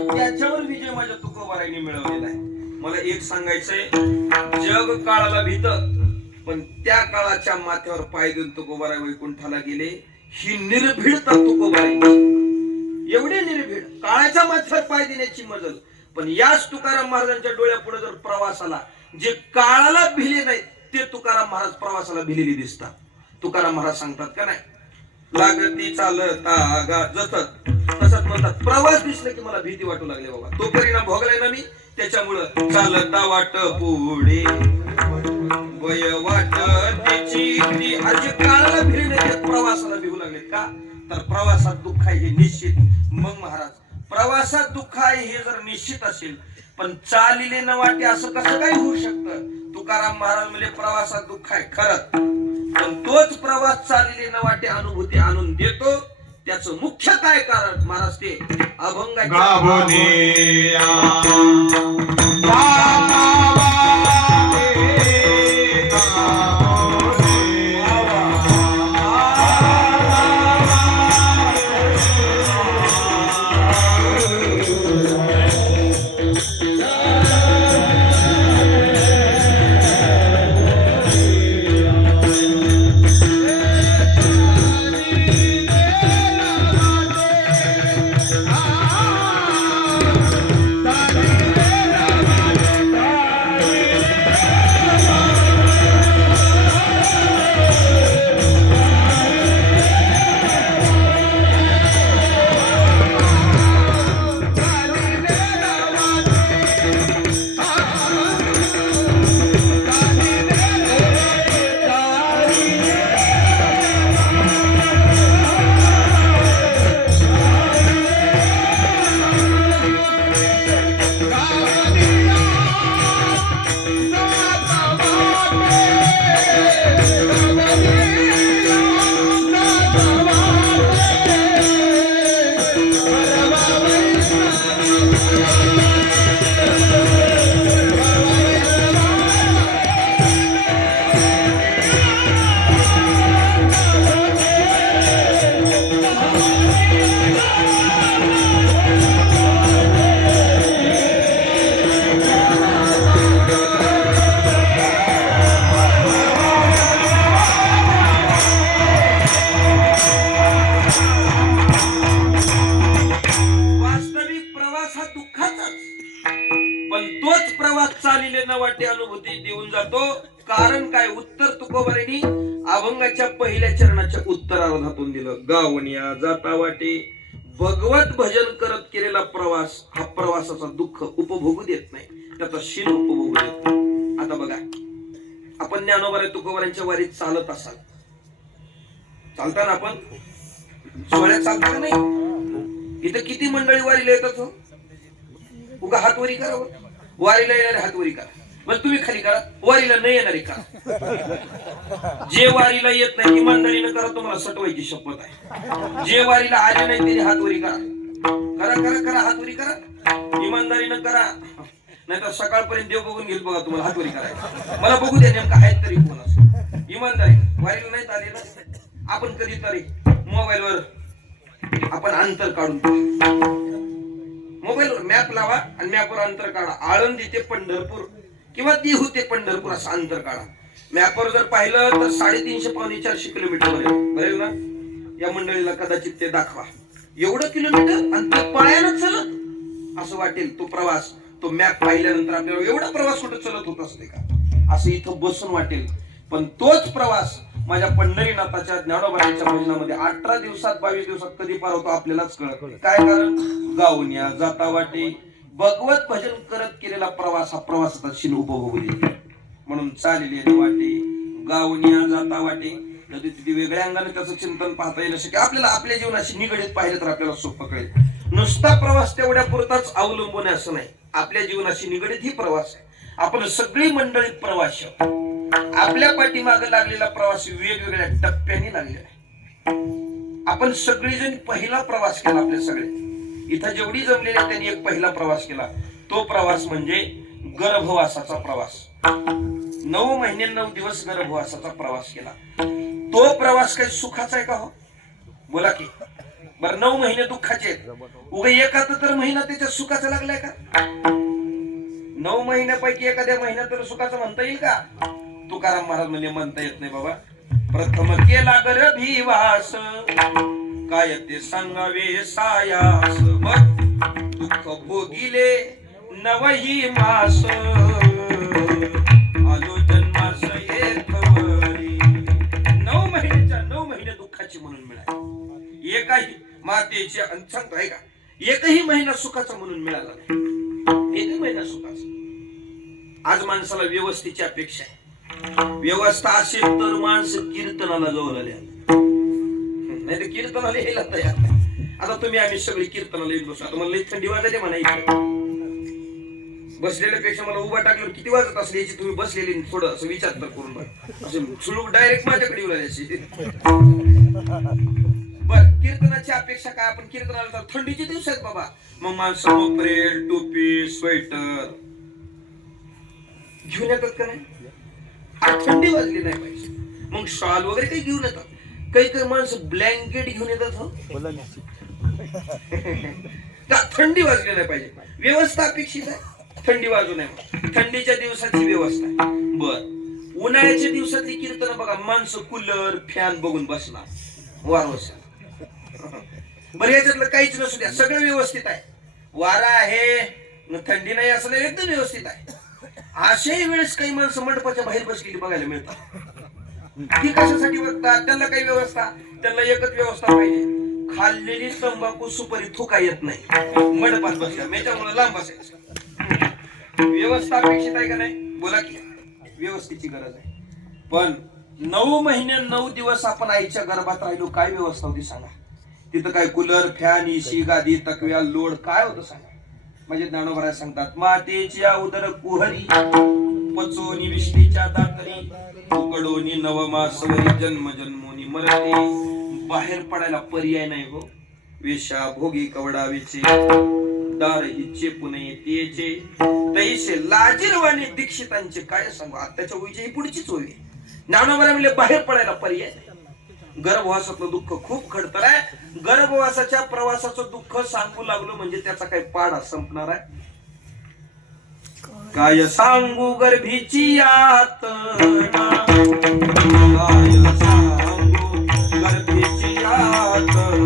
त्याच्यावर विजय माझ्या तुकोबारायांनी मिळवलेला आहे. मला एक सांगायचंय, जग काळाला भीत, पण त्या काळाच्या माथ्यावर पाय देऊन तुकोबाराय वैकुंठाला गेले. ही निर्भीडता तुकोबारायांची, एवढी निर्भीड, काळाच्या माथ्यावर पाय देण्याची मजल. पण याच तुकाराम महाराजांच्या डोळ्यापुढे जर प्रवासाला जे काळाला भिले नाहीत, ते तुकाराम महाराज प्रवासाला भिलेली दिसतात. तुकाराम महाराज सांगतात का नाही, लागती चालता जसत तसंच म्हणतात. प्रवास दिसला की मला भीती वाटू लागली बाबा, तो परिणाम भोगलाय ना मी, त्याच्यामुळं चालता वाट पुढे वय वाट त्याची आज काळाला भिले नाही, प्रवासाला भिवू लागले का, तर प्रवासात दुःख आहे हे निश्चित. मग महाराज, प्रवासात दुःख आहे हे जर निश्चित असेल, पण चालिले न वाटे असं कसं काय होऊ शकतं? तुकाराम महाराज म्हणजे प्रवासात दुःख आहे खरंच, पण तोच प्रवास चालिले न वाटे अनुभूती आणून देतो. त्याचं मुख्य काय कारण महाराज, ते अभंगाच्या वाटे अनुभूती देऊन जातो. कारण काय, उत्तर तुकोबारांनी अभंगाच्या पहिल्या चरणाच्या उत्तरार्धातून दिलं. गावनिया जाता वाटे भगवत भजन करत केलेला प्रवास हा प्रवासाचा दुःख उपभोगू देत नाही, त्याचा शील उपभोगू देत नाही. आता बघा, आपण ज्ञानोबा तुकोबारांच्या वारीत चालत असाल, चालताना आपण सोहळ्यात चालता का नाही? इथं किती मंडळी वारीला येतात हो, उगा हात वरी करावं. वारीला येणारे हात वरी करा. मग तुम्ही खाली करा. वारीला नाही येणारे करा. जे वारीला येत नाही इमानदारीनं करा, तुम्हाला सटवायची शपथ आहे. जे वारीला आले नाही त्यांनी हात वरी करा. करा करा करा, हात वरी करा, इमानदारीनं करा. नाही तर सकाळपर्यंत देव बघून घेईल बघा तुम्हाला हात वरी करायला. मला बघू द्या नेमकं आहेत तरी कोण असं इमानदारी. वारीला नाहीत आले ना, आपण कधीतरी मोबाईलवर आपण अंतर काढून मोबाईलवर मॅप लावा आणि मॅपवर अंतर काढा. आळंदी ते पंढरपूर किंवा देहू ते पंढरपूर असं अंतर काढा. मॅपवर जर पाहिलं तर 350 पावणे 400 किलोमीटर बरेल ना. या मंडळीला कदाचित ते दाखवा. एवढं किलोमीटर आणि ते पायानं चलत असं वाटेल तो प्रवास. तो मॅप पाहिल्यानंतर आपल्याला एवढा प्रवास कुठं चलत होत असते का असं इथं बसून वाटेल. पण तोच प्रवास माझ्या पंढरीनाथाच्या ज्ञानोबाच्या भजनामध्ये 18 दिवसात 22 दिवसात कधी पार होतो आपल्यालाच कळत. काय कारण? गावण्या जाता वाटे भगवत भजन करत केलेला प्रवास हा प्रवासाचा शिन उपभोगली. म्हणून चाललेले वाटे गावण्या जाता वाटे. तिथे वेगळ्या अंगाने त्याचं चिंतन पाहता येईल की आपल्याला आपल्या जीवनाशी निगडीत पाहिलं तर आपल्याला सोपं कळेल. नुसता प्रवास तेवढ्या पुरताच अवलंबून आहे असं नाही. आपल्या जीवनाशी निगडीत ही प्रवास आहे. आपण सगळी मंडळी प्रवास, आपल्या पाठीमागे लागलेला प्रवास वेगवेगळ्या टप्प्याने लागलेला आहे. आपण सगळेजण पहिला प्रवास केला. आपले सगळे इथं जेवढी जमलेली त्यांनी एक पहिला प्रवास केला. तो प्रवास म्हणजे गर्भवासाचा प्रवास. 9 महिने 9 दिवस गर्भवासाचा प्रवास केला. तो प्रवास काही सुखाचा आहे का हो? बोला की. बरं 9 महिने दुःखाचे आहेत. उगा एखादा तर महिना त्याच्या सुखाचा लागलाय का? 9 महिन्यापैकी एखाद्या महिन्यात तर सुखाचं म्हणता येईल का? तुकाराम महाराज म्हणजे म्हणता येत नाही बाबा. प्रथम केला गर्भीवास काय ते सांगावे सायास. मग दुःख भोगिले नवही मास आलो जन्मास येथवरी. 9 महिन्याच्या 9 महिने दुःखाची म्हणून मिळाली. एकही मातेची सांगतो आहे का, एकही महिना सुखाचा म्हणून मिळाला नाही. एकही महिना सुखाचा. आज माणसाला व्यवस्थेची अपेक्षा आहे. व्यवस्था असेल तर माणसं कीर्तनाला जवळ आले, नाही तर कीर्तनाला यायला तयार नाही. आता तुम्ही आम्ही सगळी कीर्तनाला येत बसू. आता मला लई थंडी वाजते म्हणायची. बसलेल्यापेक्षा मला उभा टाकल्यावर किती वाजत असले याची तुम्ही बसलेली थोडं असं विचार तर करून बघा. असं सुलूक डायरेक्ट माझ्याकडे येऊ लागल्याची. बर कीर्तनाची अपेक्षा काय? आपण कीर्तनाला थंडीचे दिवस आहेत बाबा. मग माणसं मोपरेल टोपी स्वेटर घेऊन येतात का नाही? थंडी वाजली नाही पाहिजे मग शॉल वगैरे काही घेऊन येतात. काही काही माणसं ब्लँकेट घेऊन येतात हो. थंडी वाजली नाही पाहिजे. व्यवस्था अपेक्षित आहे. थंडी वाजू नये. थंडीच्या दिवसाची व्यवस्था. बर उन्हाळ्याच्या दिवसातली कीर्तन बघा. माणसं कूलर फॅन बघून बसणार वारवस. बरं याच्यातलं काहीच नसू द्या, सगळं व्यवस्थित आहे. वारा आहे थंडी नाही असं नाही, एकदम व्यवस्थित आहे. अशाही वेळेस काही माणसं मंडपाच्या बाहेर बसलेली बघायला मिळतात. ती कशासाठी बघतात? त्यांना काही व्यवस्था, त्यांना एकच व्यवस्था पाहिजे. खाल्लेली तंबाखू सुपारी थुका येत नाही मंडपात बसल्या, त्याच्यामुळे लांब बसायचं. व्यवस्था अपेक्षित आहे का नाही? बोला की. व्यवस्थेची गरज आहे. पण 9 महिने 9 दिवस आपण आईच्या गर्भात राहिलो, काय व्यवस्था होती सांगा? तिथं काय कूलर फॅन इशी गादी तकव्या लोड काय होतं सांगा? म्हणजे ज्ञानोबा सांगतात मातेची उदर कुहरी पचोनी विष्णीच्या दातरी उकडोनी नवमासवरी जन्म जन्मोनी मरते. बाहेर पडायला पर्याय नाही हो. वेशा भोगी कवडावेचे दार हिचे पुणे तेचे तैसे लाजीरवाणी दीक्षितांचे काय सांगू. आताच्या होईची ही पुढचीच होई. ज्ञानोबा म्हणले बाहेर पडायला पर्याय नाही. गर्भवासातलं दुःख खूप खडतर आहे. गर्भवासाच्या प्रवासाचं दुःख सांगू लागलो म्हणजे त्याचा काही पाडा संपणार आहे. काय सांगू गर्भीची यातना, काय सांगू गर्भीची यातना.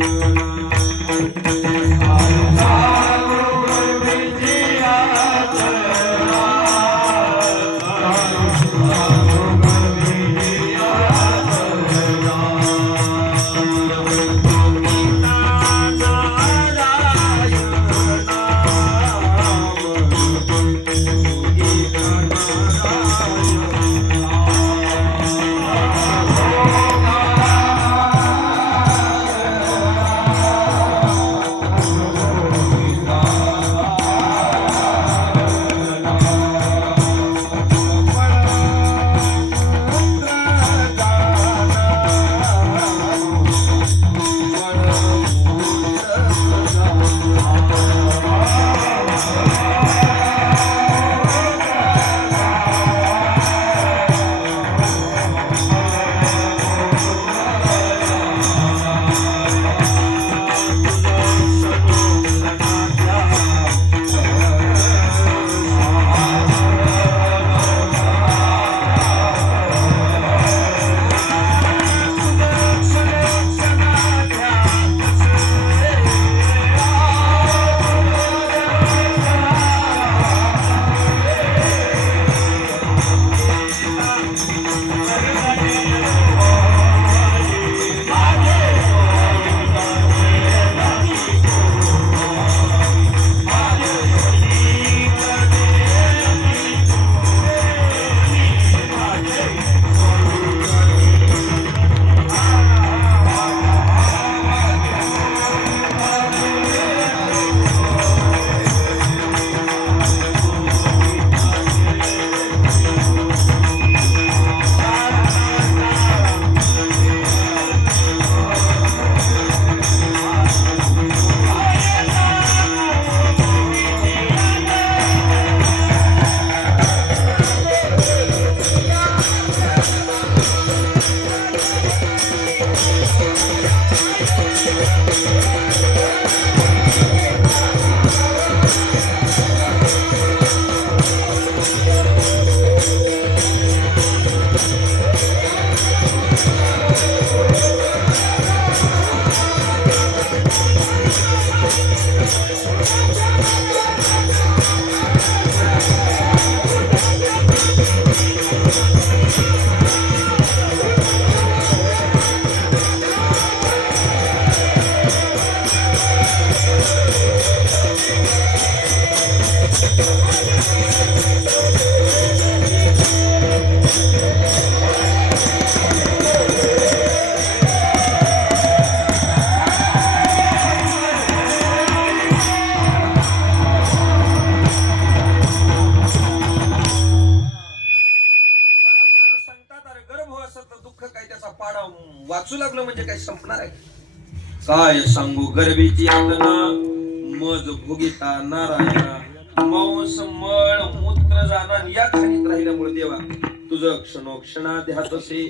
वाचू लागलं म्हणजे काय संपणार आहे? काय सांगू गर्भीची यातना मज भोगिता नारायणा मांस मळ मूत्र जाणं या खाणीत राहिल्यामुळे देवा तुझं क्षणोक्षणात असे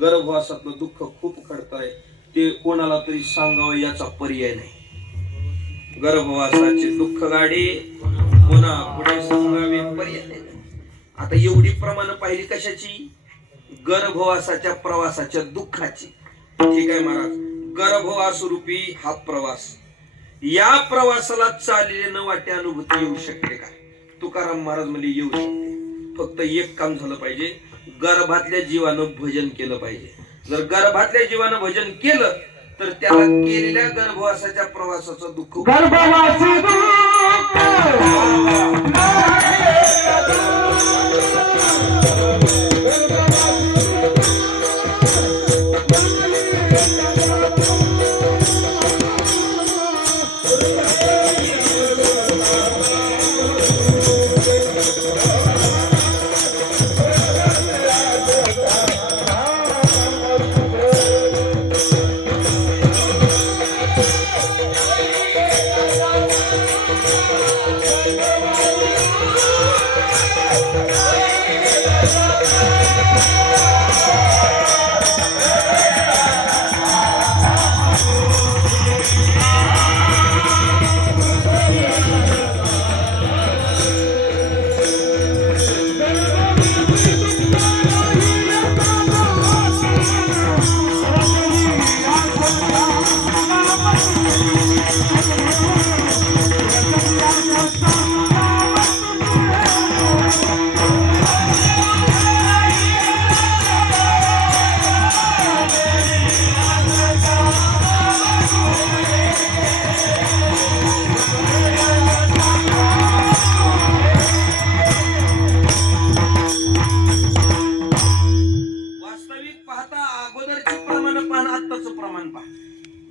गर्भवासातलं दुःख खूप खडतंय. ते कोणाला तरी सांगावं याचा पर्याय नाही. गर्भवासाचे दुःख गाडी पुन्हा पुढे सांगावे पर्याय नाही. आता एवढी प्रमाण पाहिली कशाची? गर्भवासाच्या प्रवासाच्या दुःखाची. ठीक आहे महाराज, गर्भवास रूपी हा प्रवास, या प्रवासाला चाललेले न वाटे अनुभूती येऊ शकते का? तुकाराम महाराज म्हणजे येऊ शकते. फक्त एक काम झालं पाहिजे, गर्भातल्या जीवानं भजन केलं पाहिजे. जर गर्भातल्या जीवानं भजन केलं तर त्याला केलेल्या गर्भवासाच्या प्रवासाचं दुःख गर्भवासी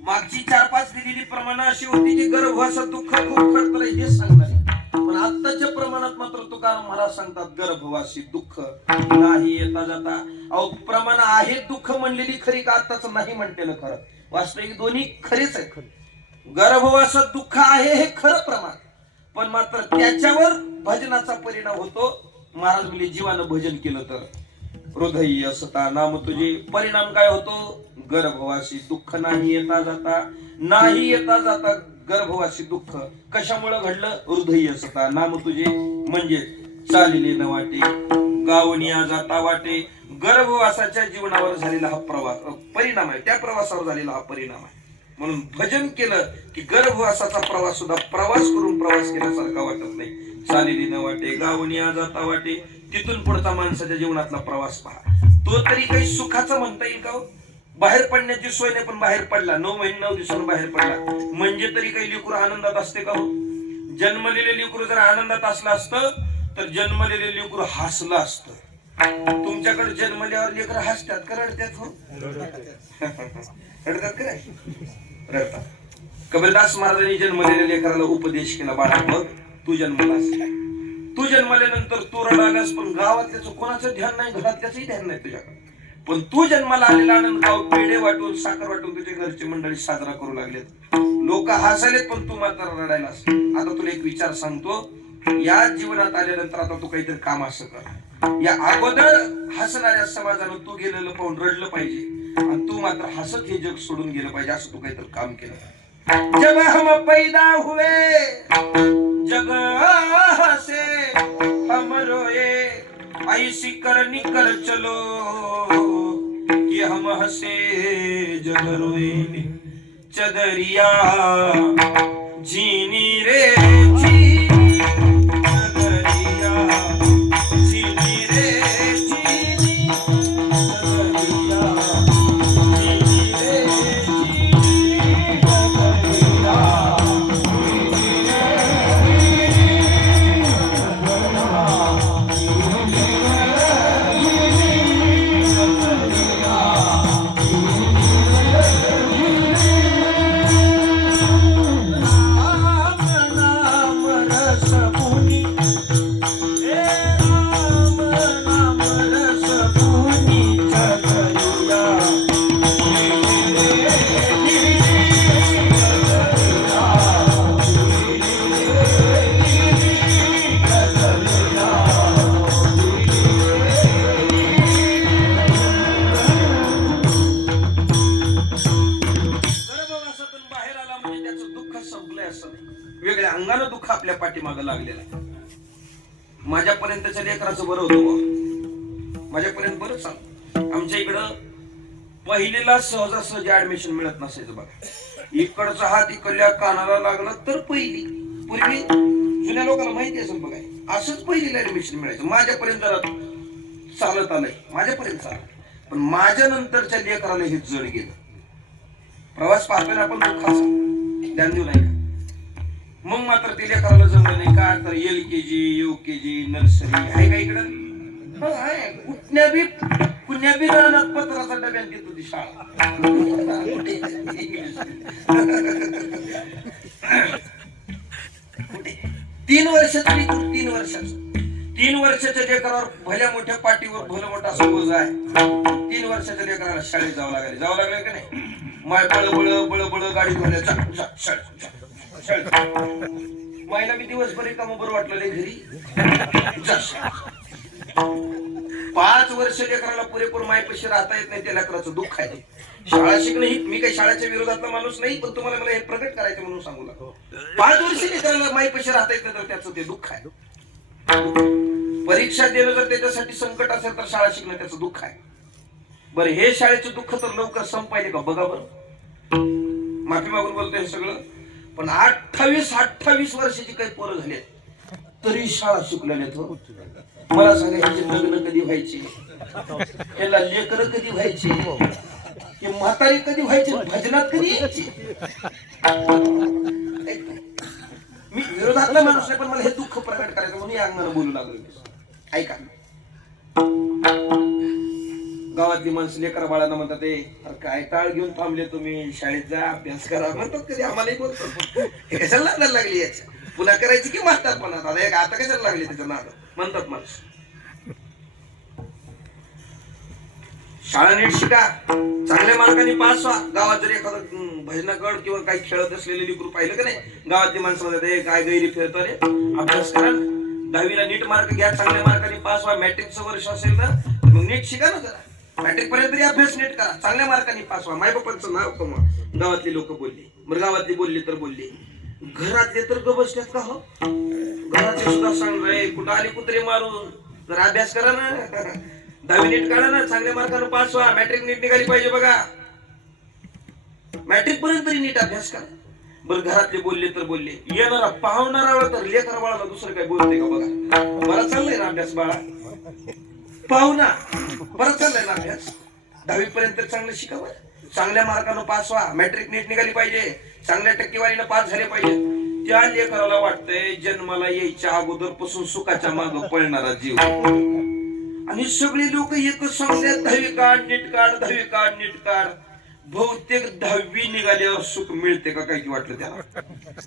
मागची 4-5 दिलेली प्रमाण अशी होती की गर्भवासात दुःख खूप खडतर हे सांगणारे. पण आत्ताच्या प्रमाणात मात्र तुकाराम महाराज सांगतात गर्भवासी दुःख नाही येता जाता. अहो प्रमाण आहे दुःख म्हणलेली खरी का आत्ताच नाही म्हणतेलं खरं? वास्तविक दोन्ही खरेच आहे. गर्भवासात दुःख आहे हे खरं प्रमाण, पण मात्र त्याच्यावर भजनाचा परिणाम होतो. महाराज म्हणजे जीवानं भजन केलं तर हृदय असता नाम तुझे. परिणाम काय होतो? गर्भवासी दुःख नाही येता जाता. नाही येता जाता गर्भवासी दुःख कशामुळे घडलं? हृदय असता नाम तुझे, म्हणजे चालले न वाटे गावनिया जाता वाटे. गर्भवासाच्या जीवनावर झालेला हा प्रवास परिणाम आहे, त्या प्रवासावर झालेला हा परिणाम आहे. म्हणून भजन केलं की गर्भवासाचा प्रवास सुद्धा प्रवास करून प्रवास केल्यासारखा वाटत नाही. चालली न वाटे गावनिया जाता वाटे. तिथून पुढचा माणसाच्या जीवनातला प्रवास पहा, तो तरी काही सुखाचा म्हणता येईल का? बाहेर पडण्याची सोय नाही पण बाहेर पडला, 9 महिने 9 दिवसांनी बाहेर पडला म्हणजे तरी काही लेकरू आनंदात असते का? हो, जन्मलेले लेकरू जर आनंदात असलं असतं तर जन्मलेले लेकरू हसलं असतं. तुमच्याकडे जन्मल्यावर लेकर हसतात का रडतात? हो रडतात का? रडतात. कबीरदास महाराजांनी जन्मलेल्या लेकराला उपदेश केला, बाळा बघ तू जन्मलास, तू जन्मल्यानंतर तू रडालास पण गावातल्याच कोणाचं ध्यान नाही, घरातल्याचंही ध्यान नाही तुझ्याकडे. पण तू जन्माला आलेला आनंद गाव पेढे वाटून साखर वाटून तुझे घरची मंडळी साजरा करू लागलेत. लोक हसायलेत पण तू मात्र रडायलास. आता तुला एक विचार सांगतो, या जीवनात आल्यानंतर आता तू काहीतरी काम असं कर. या अगोदर हसणाऱ्या समाजानं तू गेलेलं पाहून रडलं पाहिजे आणि तू मात्र हसत हे जग सोडून गेलं पाहिजे, असं तू काहीतरी काम केलं. जब हम पैदा हुए जग हसे हम रोए ऐसी करनी कर चलो कि हम हसे जग रोए. चदरिया झिनी रे झिनी चदरिया झिनी रे झिनी चदरिया झिनी रे झिनी चदरिया वेगळ्या अंगानं दुःख आपल्या पाठीमागं लागलेलं आहे. माझ्यापर्यंतच्या लेकराचं बरं होतं बा, माझ्यापर्यंत बरं चाल. आमच्या इकडं पहिलीला सहजासहजी ऍडमिशन मिळत नसायचं बघा. इकडचा हात इकडल्या कानाला लागला तर पहिली. पूर्वी जुन्या लोकांना माहिती असेल बघा, असंच पहिलीला ऍडमिशन मिळायचं. माझ्यापर्यंत जरा चालत आलंय, माझ्यापर्यंत चालत, पण माझ्या नंतरच्या लेकराला हे जड गेलं. प्रवास पाहतोय आपण दुःखाचा, ध्यान देऊ नाही का? मग मात्र ते लेकराला जमलं नाही का, तर LKG UKG नर्सरी आहे का इकडं? कुण्या बी रानात पत्राचा डब्यात देत होती शाळा. 3 वर्षाचं 3 वर्षाच्या लेकरावर भल्या मोठ्या पाठीवर भलं मोठा समोज आहे. 3 वर्षाच्या लेकराला शाळेत जावं लागलं का नाही? माय बळ गाडी धुवायला मायला मी दिवसभर काम बरं वाटलं घरी. 5 वर्ष लेकराला पुरेपूर मायपाशी राहता येत नाही, त्या लेकराचं दुःख आहे. शाळा शिकणं ही, मी काही शाळेच्या विरोधातला माणूस नाही, पण तुम्हाला मला हे प्रकट करायचं म्हणून सांगू लागलो. 5 वर्ष लेकराला मायपाशी राहता येत नाही तर त्याचं ते दुःख आहे. परीक्षा देणं जर त्याच्यासाठी संकट असेल तर शाळा शिकणं त्याचं दुःख आहे. बरं, हे शाळेचं दुःख तर लवकर संपायले का बघा बरं. माफी मागून बोलतोय हे सगळं, पण 28 वर्षाची काही पोरं झाली तरी शाळा शिकलेल्या. मला सांगा, ह्याचे लग्न कधी व्हायचे, ह्याला लेकरं कधी व्हायचे, हे म्हातारी कधी व्हायचे, भजनात कधी यायचे? मी विरोधातला माणूस नाही, पण मला हे दुःख प्रकट करायचं म्हणून या अंगानं बोलू लागलो. ऐका, गावातली माणसं लेकरा बाळांना म्हणतात, अरे काय टाळ घेऊन थांबले तुम्ही, शाळेत जा, अभ्यास करा म्हणतात. कधी आम्हालाही बोलतो, हे कशाला नादाला लागली याच्या, पुन्हा करायची की म्हणतात म्हणत आता कशाला लागली त्याच्या नाद म्हणतात माणसं. शाळा नीट शिका, चांगल्या मार्काने पास व्हा. गावात जर एखादं भजनागड किंवा काही खेळत असलेले लेकरू पाहिलं का नाही, गावातली माणसं म्हणतात, काय गैरी फिरतो रे, अभ्यास करा. 10वीला नीट मार्क घ्या, चांगल्या मार्काने पास व्हा. मॅट्रिकचं वर्ष असेल तर मग नीट शिका ना जरा, मॅट्रिक पर्यंत तरी अभ्यास नीट करा, चांगल्या मार्काने पास व्हा. मायबापांचं नाव कमवा. गावातली लोक बोलली, बरं गावातली बोलली तर बोलली, घरातले तर ग बसल्यात का हो? घरातले सुद्धा सांग रे, कुठं आली कुत्रे मारून, जरा अभ्यास करा ना, 10वी नीट काढा ना, चांगल्या मार्काने पास व्हा. मॅट्रिक नीट निघाली पाहिजे बघा, मॅट्रिक पर्यंत तरी नीट अभ्यास करा. बरं, घरातले बोलले तर बोलले, येणारा पाहुणारा वेळ तर लेकर बाळाला दुसरं काय बोलते का बघा. बरा चाललंय ना अभ्यास बाळा, पाहुणा बरं चाललंय ना अभ्यास, 10वी पर्यंत चांगलं शिकावं, चांगल्या मार्कानं पास व्हा. मॅट्रिक नीट निघाली पाहिजे, चांगल्या टक्केवारीनं पास झाले पाहिजे. त्या लेकराला वाटतंय जन्माला यायच्या अगोदर पासून सुखाच्या मागे पळणारा जीव. आणि सगळे लोक एकच सांगतात, 10वी काढ नीट काढ, 10वी काढ नीट काढ. बहुतेक 10वी निघाल्यावर सुख मिळते का काय वाटलं त्याला?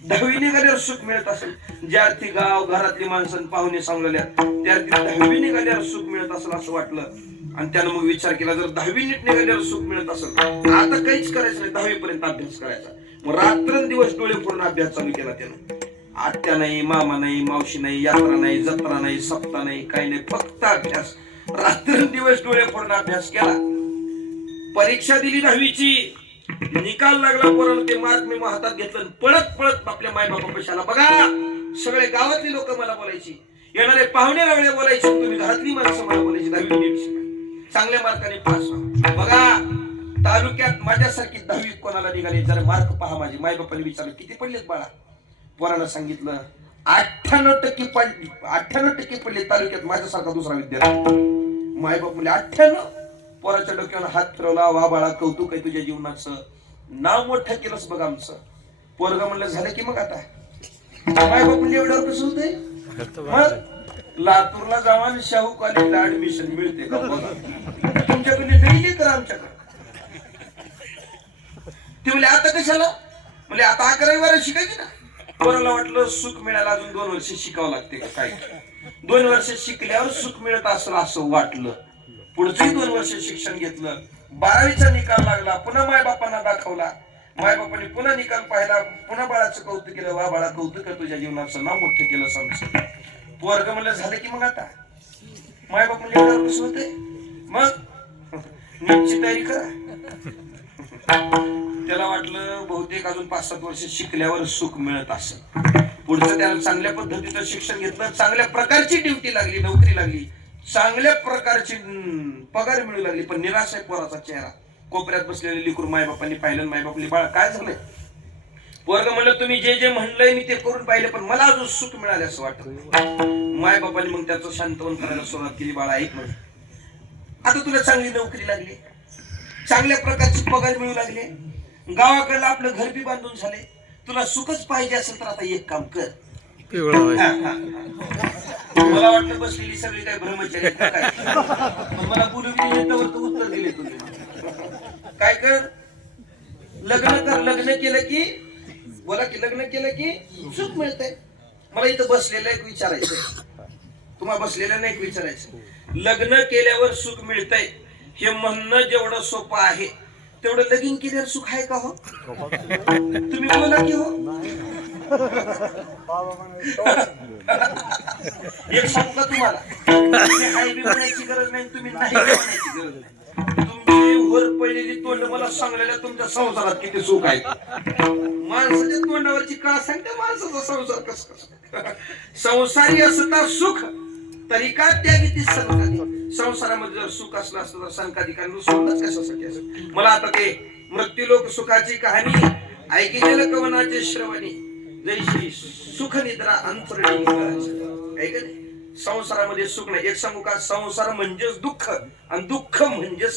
10वी निघाल्यावर सुख मिळत असेल. ज्यार्थी गाव घरातली माणसं पाहुणे सांगलेल्या त्यार्थी 10वी निघाल्यावर सुख मिळत असेल असं वाटलं. आणि त्यानं मग विचार केला, जर 10वी नीट निघाल्यावर सुख मिळत असेल आता काहीच करायचं नाही, 10वी पर्यंत अभ्यास करायचा. मग रात्रंदिवस डोळे फोडून अभ्यास चालू केला त्यानं. आत्या नाही, मामा नाही, मावशी नाही, यात्रा नाही, जत्रा नाही, सप्ताह नाही, काही नाही, फक्त अभ्यास. रात्रंदिवस डोळे फोडून अभ्यास केला. परीक्षा दिली 10वीची, निकाल लागला, पोरानं ते मार्क मी हातात घेतलं, पळत पळत आपल्या मायबापा पैशाला. बघा, सगळे गावातली लोक मला बोलायची, येणारे पाहुणे लागले बोलायचे, तुम्ही घरातली माणसं मला बोलायची, 10वी नीट शिका, चांगल्या मार्काने पास व्हा. बघा, तालुक्यात माझ्यासारखी 10वी कोणाला निघाली जरा मार्क पहा. माझे माय बापाने विचारलं किती पडलेत बाळा. पोरानं सांगितलं 98% पडले. 98% पडले तालुक्यात. माझ्यासारखा दुसरा विद्यार्थी. माय बाप म्हणले 98. पोराच्या डोक्यावर हात फिरवला. वा बाळा कौतुक आहे तुझ्या जीवनाचं, नाव मोठं केलंस बघ आमचं. पोरगा म्हणलं झालं की मग आता. माय बाप म्हणले एवढ्यावर कसं होतंय. मग लातूरला जावा आणि शाहू कॉलेजला ऍडमिशन मिळते का बघा. तुमच्याकडे नाही कर आमच्याकडे. ते म्हणले आता कशाला. म्हणजे आता 11वी बारावी शिकायची ना. पोराला वाटलं सुख मिळायला अजून 2 वर्ष शिकावं लागते का काय. 2 वर्ष शिकल्यावर सुख मिळत असलं असं वाटलं. पुढचंही 2 वर्ष शिक्षण घेतलं. 12वीचा निकाल लागला. पुन्हा मायबापांना दाखवला. मायबापांनी पुन्हा निकाल पाहिला. पुन्हा बाळाचं कौतुक केलं. वा बाळा कौतुक आहे तुझ्या जीवनाचं, नाव मोठं केलं समज. पोरग म्हणलं झालं की मग आता. मायबाप म्हणले एवढं कसं होतंय. मग नीटची तयारी करा. त्याला वाटलं बहुतेक अजून 5-7 वर्ष शिकल्यावर सुख मिळत असेल. पुढचं त्याला चांगल्या पद्धतीचं शिक्षण घेतलं. चांगल्या प्रकारची ड्युटी लागली, नोकरी लागली, चांगल्या प्रकारची पगार मिळू लागली. पण निराश आहे पोराचा चेहरा. कोपऱ्यात बसलेले लेकरू मायबापांनी पाहिलं. मायबापली बाळा काय झालंय. पोरग म्हणलं तुम्ही जे जे म्हणलंय मी ते करून पाहिले पण मला अजून सुख मिळाले असं वाटत. मायबापांनी मग त्याचं शांतवन करायला सुरुवात केली. बाळा ऐक म्हणजे आता तुला चांगली नोकरी लागली, चांगल्या प्रकारची पगार मिळू लागले, गावाकडलं आपलं घर बी बांधून झाले. तुला सुखच पाहिजे असेल तर आता एक काम कर. मला वाटलं बसलेली सगळी काय ब्रह्मचारी काय. मला बोलू उत्तर दिले तुम्ही. काय कर लग्न कर. लग्न केलं की बोला की लग्न केलं की सुख मिळतंय. मला इथं बसलेलं एक विचारायचं. तुम्हाला बसलेलं नाही विचारायचं. लग्न केल्यावर सुख मिळतंय हे म्हणणं जेवढं सोपं आहे तेवढं लगीन केल्यावर सुख आहे का हो. तुम्ही बोला की हो. एक सांगू का तुम्हाला. हाय बी म्हणायची गरज नाही, तुम्ही नाही म्हणायची गरज नाही. तुमची वर पडलेली तोंड मला सांगलेल्या तुमच्या संसारात किती सुख आहे. माणसाच्या तोंडावरची काळ सांगते माणसाचा संसार कस कस. संसारी असता सुख तरी का त्यागी ती संकादी. संसारामध्ये जर सुख असलं असतं तर संकाधिकांना सोडलंच कशासाठी असं. मला आता ते मृत्यूलोक सुखाची कहाणी ऐकलेलं कवनाचे श्रवणी जैशी सुख निद्रा अंतरणी ऐक नाही. संसारामध्ये सुख नाही. एक सांगू का संसार म्हणजेच दुःख आणि दुःख म्हणजे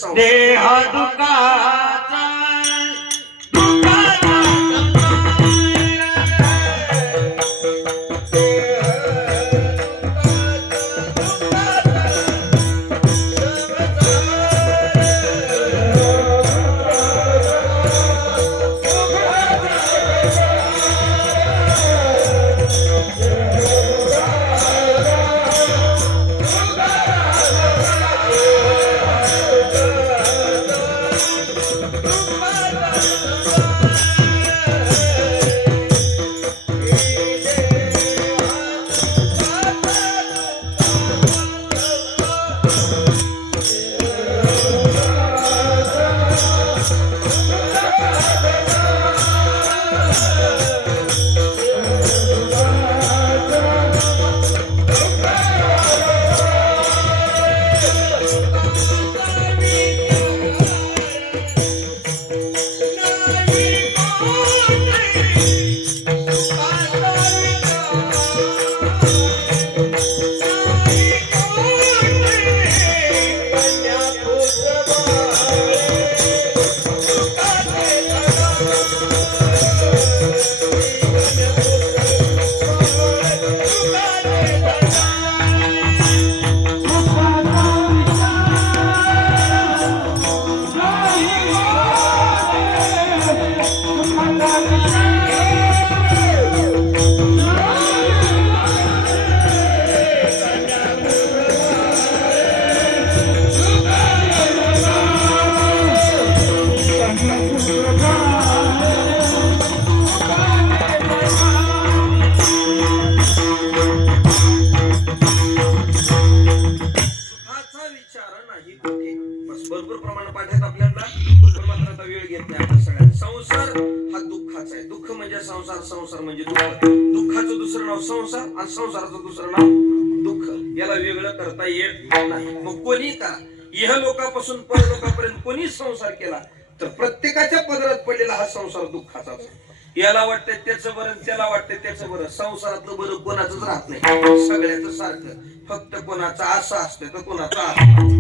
भरपूर प्रमाणात पाठवत आपल्याला. पण मात्र आता वेळ घेत नाही आपण सगळ्यांना. संसार हा दुःखाचा आहे. दुःख म्हणजे संसार, संसार म्हणजे दुःख. दुःखाचं दुसरं नाव संसार आणि संसाराचं दुसरं नाव दुःख. याला वेगळं करता येत नाही. मग कोणी करा. इह लोकापासून परलोकापर्यंत कोणी संसार केला तर प्रत्येकाच्या पदरात पडलेला हा संसार दुःखाचाच आहे. याला वाटतंय त्याचं बरं, त्याला वाटतंय त्याचं बरं. संसारातलं बरं कोणाचंच राहत नाही, सगळ्याच सारखं. फक्त कोणाचं असं असतं तर कोणाचं असं.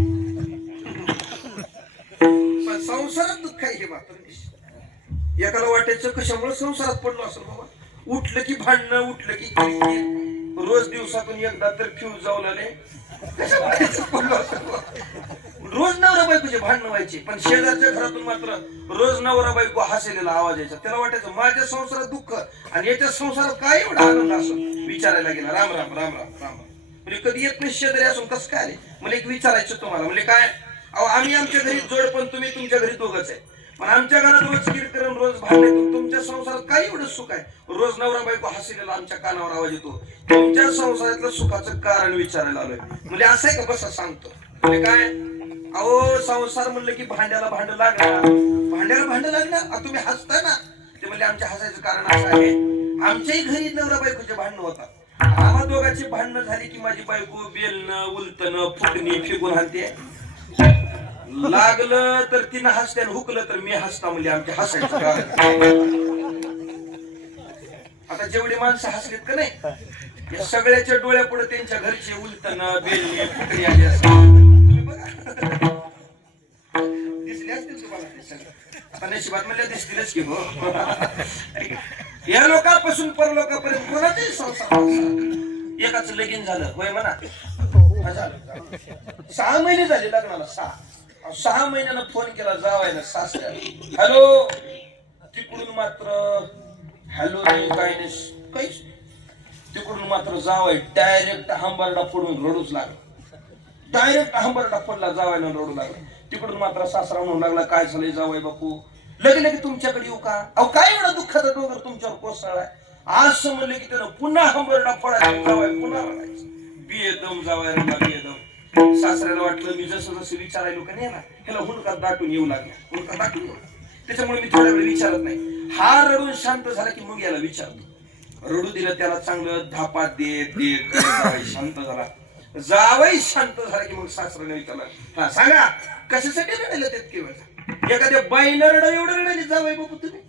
पण संसारात दुःख आहे हे मात्र निश्चित. एकाला वाटायचं कशामुळे संसारात पडलो असेल बाबा. उठलं की भांडणं, उठलं की किरकिर, रोज दिवसातून एकदा तर फ्यूज जाऊ लागले. रोज नवरा बायकोचे भांडणं व्हायचे, पण शेजारच्या घरातून मात्र रोज नवरा बायको हसलेला आवाज यायचा. त्याला वाटायचं माझ्या संसारात दुःख आणि याच्या संसारात काय एवढा आनंद असं. विचारायला गेला राम राम राम राम राम. म्हणजे कधी येत नाही शेजारी असून कसं काय आले. मला एक विचारायचं तुम्हाला, म्हणजे काय अहो आम्ही आमच्या घरी जोड, पण तुम्ही तुमच्या घरी दोघच आहे. पण आमच्या घरात रोज कीर्तन, रोज भांडण. तुमच्या संसारात काय एवढं सुख आहे. रोज नवरा बायको हसलेला आमच्या कानावर आवाज येतो. तुमच्या संसारातलं सुखाचं कारण विचारायला आलोय. म्हणजे असं आहे का, बसा सांगतो. म्हणजे काय अहो संसार म्हणलं की भांड्याला भांड लागणार, भांड्याला भांड लागणार. तुम्ही हसताय ना, ते म्हणले आमच्या हसायचं कारण असं आहे, आमच्याही घरी नवरा बायकोचे भांडणं होतात. आम्हा दोघांची भांडणं झाली की माझी बायको बेलणं, उलटणं, फुटणी फेकून हाणते. लागलं तर तिनं हसते, हुकलं तर मी हसता. म्हणजे आमच्या हसायचं कारण. आता जेवढी माणसं हसलीत का नाही, या सगळ्याच्या डोळ्यापुढे त्यांच्या घरचे उलटणं, बेलणे, फुटणी आली असतात. दिसले असतील तुम्हाला. आता नशिबात म्हणल्या दिसतीलच की हो. या लोकांपासून परलोकापर्यंत कोणाचाही संसार. एकाच लगीन झालं होय म्हणा, 6 महिने झाले लग्नाला. 6 महिन्यानं फोन केला जावायला सासऱ्याला, हॅलो. तिकडून मात्र हॅलो नाही, काय नाही, काहीच. तिकडून मात्र जावाय डायरेक्ट हंबरडा फोडून रडूच लागला. डायरेक्ट हंबरडा फोडला, जावायला रडू लागला. तिकडून मात्र सासरा म्हणू लागला, काय झालंय जावाय बापू, लगे लगे तुमच्याकडे येऊ का. अहो काय एवढा दुःखाचा डोंगर तुमच्यावर कोसळलाय. असं म्हणलं की त्यानं पुन्हा हंबरडा फोडायचा, जावाय पुन्हा रडायचं. बियेदम जावाय रडला, बियेदम. सासऱ्याला वाटलं मी जसं जसं विचारायलो का नाही ना, ह्याला हुंडकात दाटून येऊ लागला, हुंडकात दाटून येऊ. त्याच्यामुळे मी थोड्या वेळ विचारत नाही. हा रडून शांत झाला की मग याला विचारतो. रडू दिलं त्याला चांगलं, धापात देत देत जावाई शांत झाला. जावई शांत झाला की मग सासऱ्याने विचारलं, हा सांगा कशासाठी रडायला त्यात केवळ. एखाद्या बाईनं रडा एवढं रडायला जावई बाबू तुम्ही.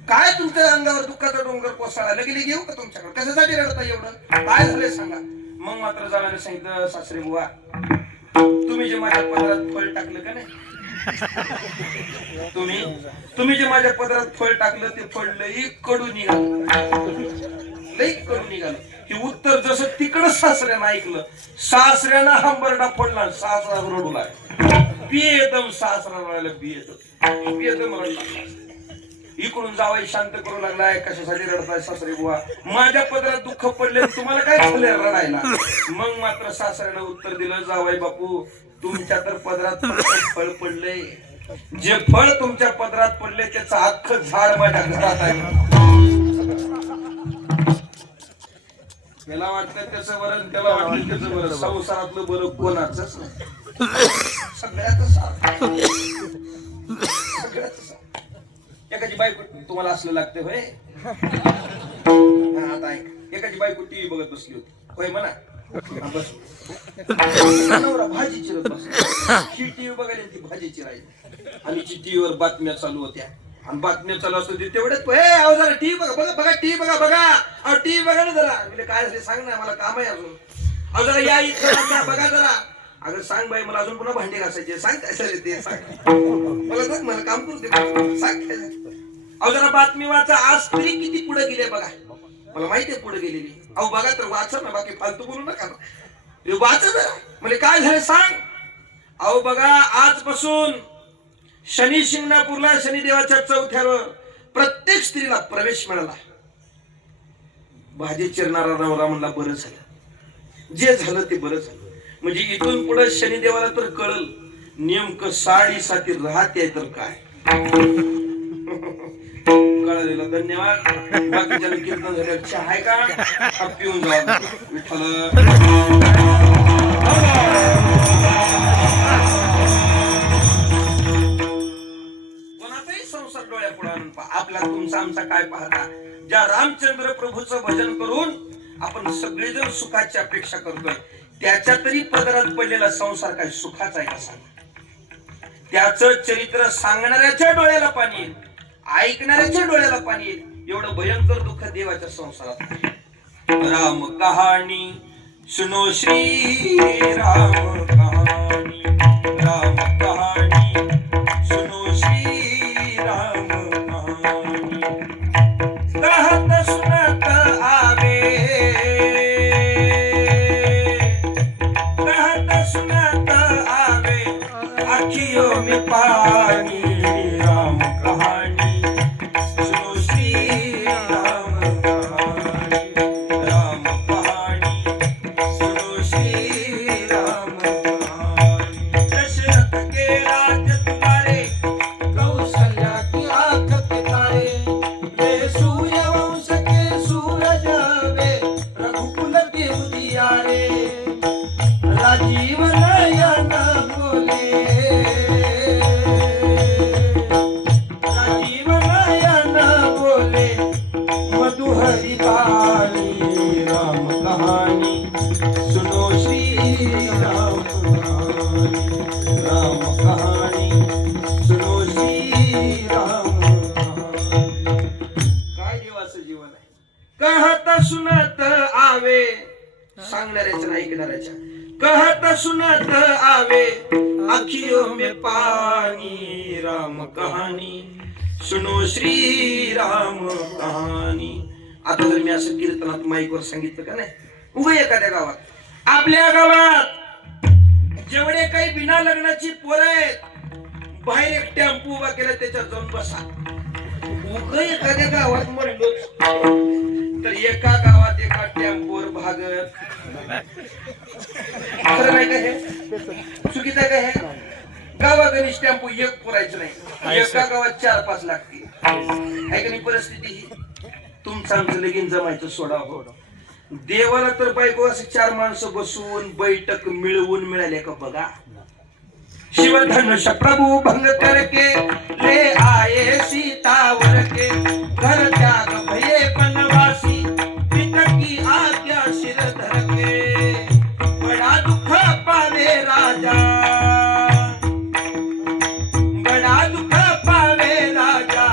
काय तुमच्या अंगावर दुःखाचा डोंगर कोसळला, लगे घेऊ का तुमच्याकडे, कशासाठी रडता एवढं, काय झालंय सांगा. मग मात्र जावयाने सांगितलं, सासरे बुवा तुम्ही जे माझ्या पदरात फळ टाकलं का नाही, तुम्ही जे माझ्या पदरात फळ टाकलं ते फळ लई कडू निघालं, लई कडू निघालं. हे उत्तर जसं तिकडं सासऱ्यानं ऐकलं, सासऱ्यानं हंबरडा फोडला, सासरा रडू लागला. बेदम सासरा रडायला, बेदम रडला. इकडून जावाई शांत करू लागलाय, कशासाठी रडताय सासरे बुवा, माझ्या पदरात दुःख पडले, तुम्हाला काय झालंय रडायला. मग मात्र सासऱ्यानं उत्तर दिलं, जावाई बापू तुमच्या तर पदरात फळ पडलंय, जे फळ तुमच्या पदरात पडले त्याचं अख्खं झाड माझ्या घरात आहे. त्याला वाटलं त्याचं बरं, त्याला वाटलं त्याचं बरं, संसारातलं बरं कोणाचंच नाही, सगळ्याच एकाची बायको तुम्हाला असलं लागतं होय. आता ऐक, एकाची बायको टीव्ही बघत बसली होती होय म्हणा, बस नवरा भाजी चिरत बसला. ही टीव्ही बघायला ती भाजी चिरायची आणि टीव्हीवर बातम्या चालू होत्या आणि बातम्या चालू असतो तेवढ्यात जरा टीव्ही बघा बघा बघा टीव्ही बघा बघा, अहो टीव्ही बघा ना जरा. म्हणजे काय झाले सांग ना, मला काम आहे अजून. अहो जरा या इथं बघा जरा. अगं सांग बाई मला अजून पुन्हा भांडे घासायचे, सांग काय झाले ते सांग मला, सांग मला काम करू दे, सांग काय. अहो जरा बातमी वाचा, आज तरी किती पुढे गेले बघा, मला माहिती आहे पुढे गेलेली. अहो बघा तर वाचा ना, बाकी फालतू बोलू नका, वाचा जरा. म्हणजे काय झालं सांग. अहो बघा आजपासून शनी शिंगणापूरला शनिदेवाच्या चौथ्यावर प्रत्येक स्त्रीला प्रवेश मिळाला. भाजी चिरणारा नवरा म्हणला बरं झालं, जे झालं ते बरं झालं. म्हणजे इथून पुढे शनिदेवाला तर कळल नेमकं साडीसाठी राहते तर काय. कळलेलं धन्यवाद. बाकीच्या कीर्तन झालं, चहा आहे का पिऊन जा विठ्ठल. कोणाचाही संसार डोळ्यापुढे आणून आपला तुमचा आमचा काय पाहता. ज्या रामचंद्र प्रभूचं भजन करून आपण सगळेजण सुखाची अपेक्षा करतोय, त्याच्या तरी पदरात पडलेला संसार काय सुखाचा आहे का सांगा. त्याचं चरित्र सांगणाऱ्याच्या डोळ्याला पाणी येईल, ऐकणाऱ्याच्या डोळ्याला पाणी येईल, एवढं भयंकर दुःख देवाच्या संसारात आहे. राम कहाणी सुनो श्री राम कहानी, राम कहानी सुनो श्री राम कहानी. कहत सुनत आवे, कहत सुनत आवे अखियों में पानी. राम कहानी सुनो श्री राम कहानी, राम कहानी सुनो श्री राम कहानी. दशरथ के राज तुम्हारे, कौशल्या की आंख के तारे, वे सूर्यवंश के सूरज, वे रघुकुल के उजियारे. राजीव नयन बोले, राजीव नयन बोले, मधुहरि बानी. राम कहानी सुनो श्री राम कहानी, राम कहानी सुनो श्री राम कहानी. काय देवाचं जीवन आहे. कहत सुनत आवे, सांगणाऱ्याच्या नाही ऐकणाऱ्याच्या. कहत सुनत आवे अखियों में पानी. राम कहानी सुनो श्री राम कहानी. आता जर मी असं कीर्तनात माईकवर सांगितलं का नाही, उगा एखाद्या गावात, आपल्या गावात जेवढे काही बिना लग्नाची पोरं आहेत, बाहेर एक टेम्पो उभा केला, त्याच्यात जाऊन बसा. उगा एखाद्या गावात म्हणलो तर एका गावात एका टेम्पोवर भागत, खरं नाही का हे? चुकीचं आहे का हे? गावागणीच टेम्पो एक पुरायचं नाही, एका गावात 4-5 लागते. आहे का नाही परिस्थिती ही? तुमचं आमचं लगीन जमायचं सोडा हो. देवाला तर बायको असे 4 माणसं बसून बैठक मिळवून मिळाले का बघा. शिवधनुष प्रभु भंग करके ले आए सीतावर के, घर त्याग भये बनवासी, पिता की आज्ञा सिर धर के. बड़ा दुख पावे राजा, बड़ा दुख पावे राजा,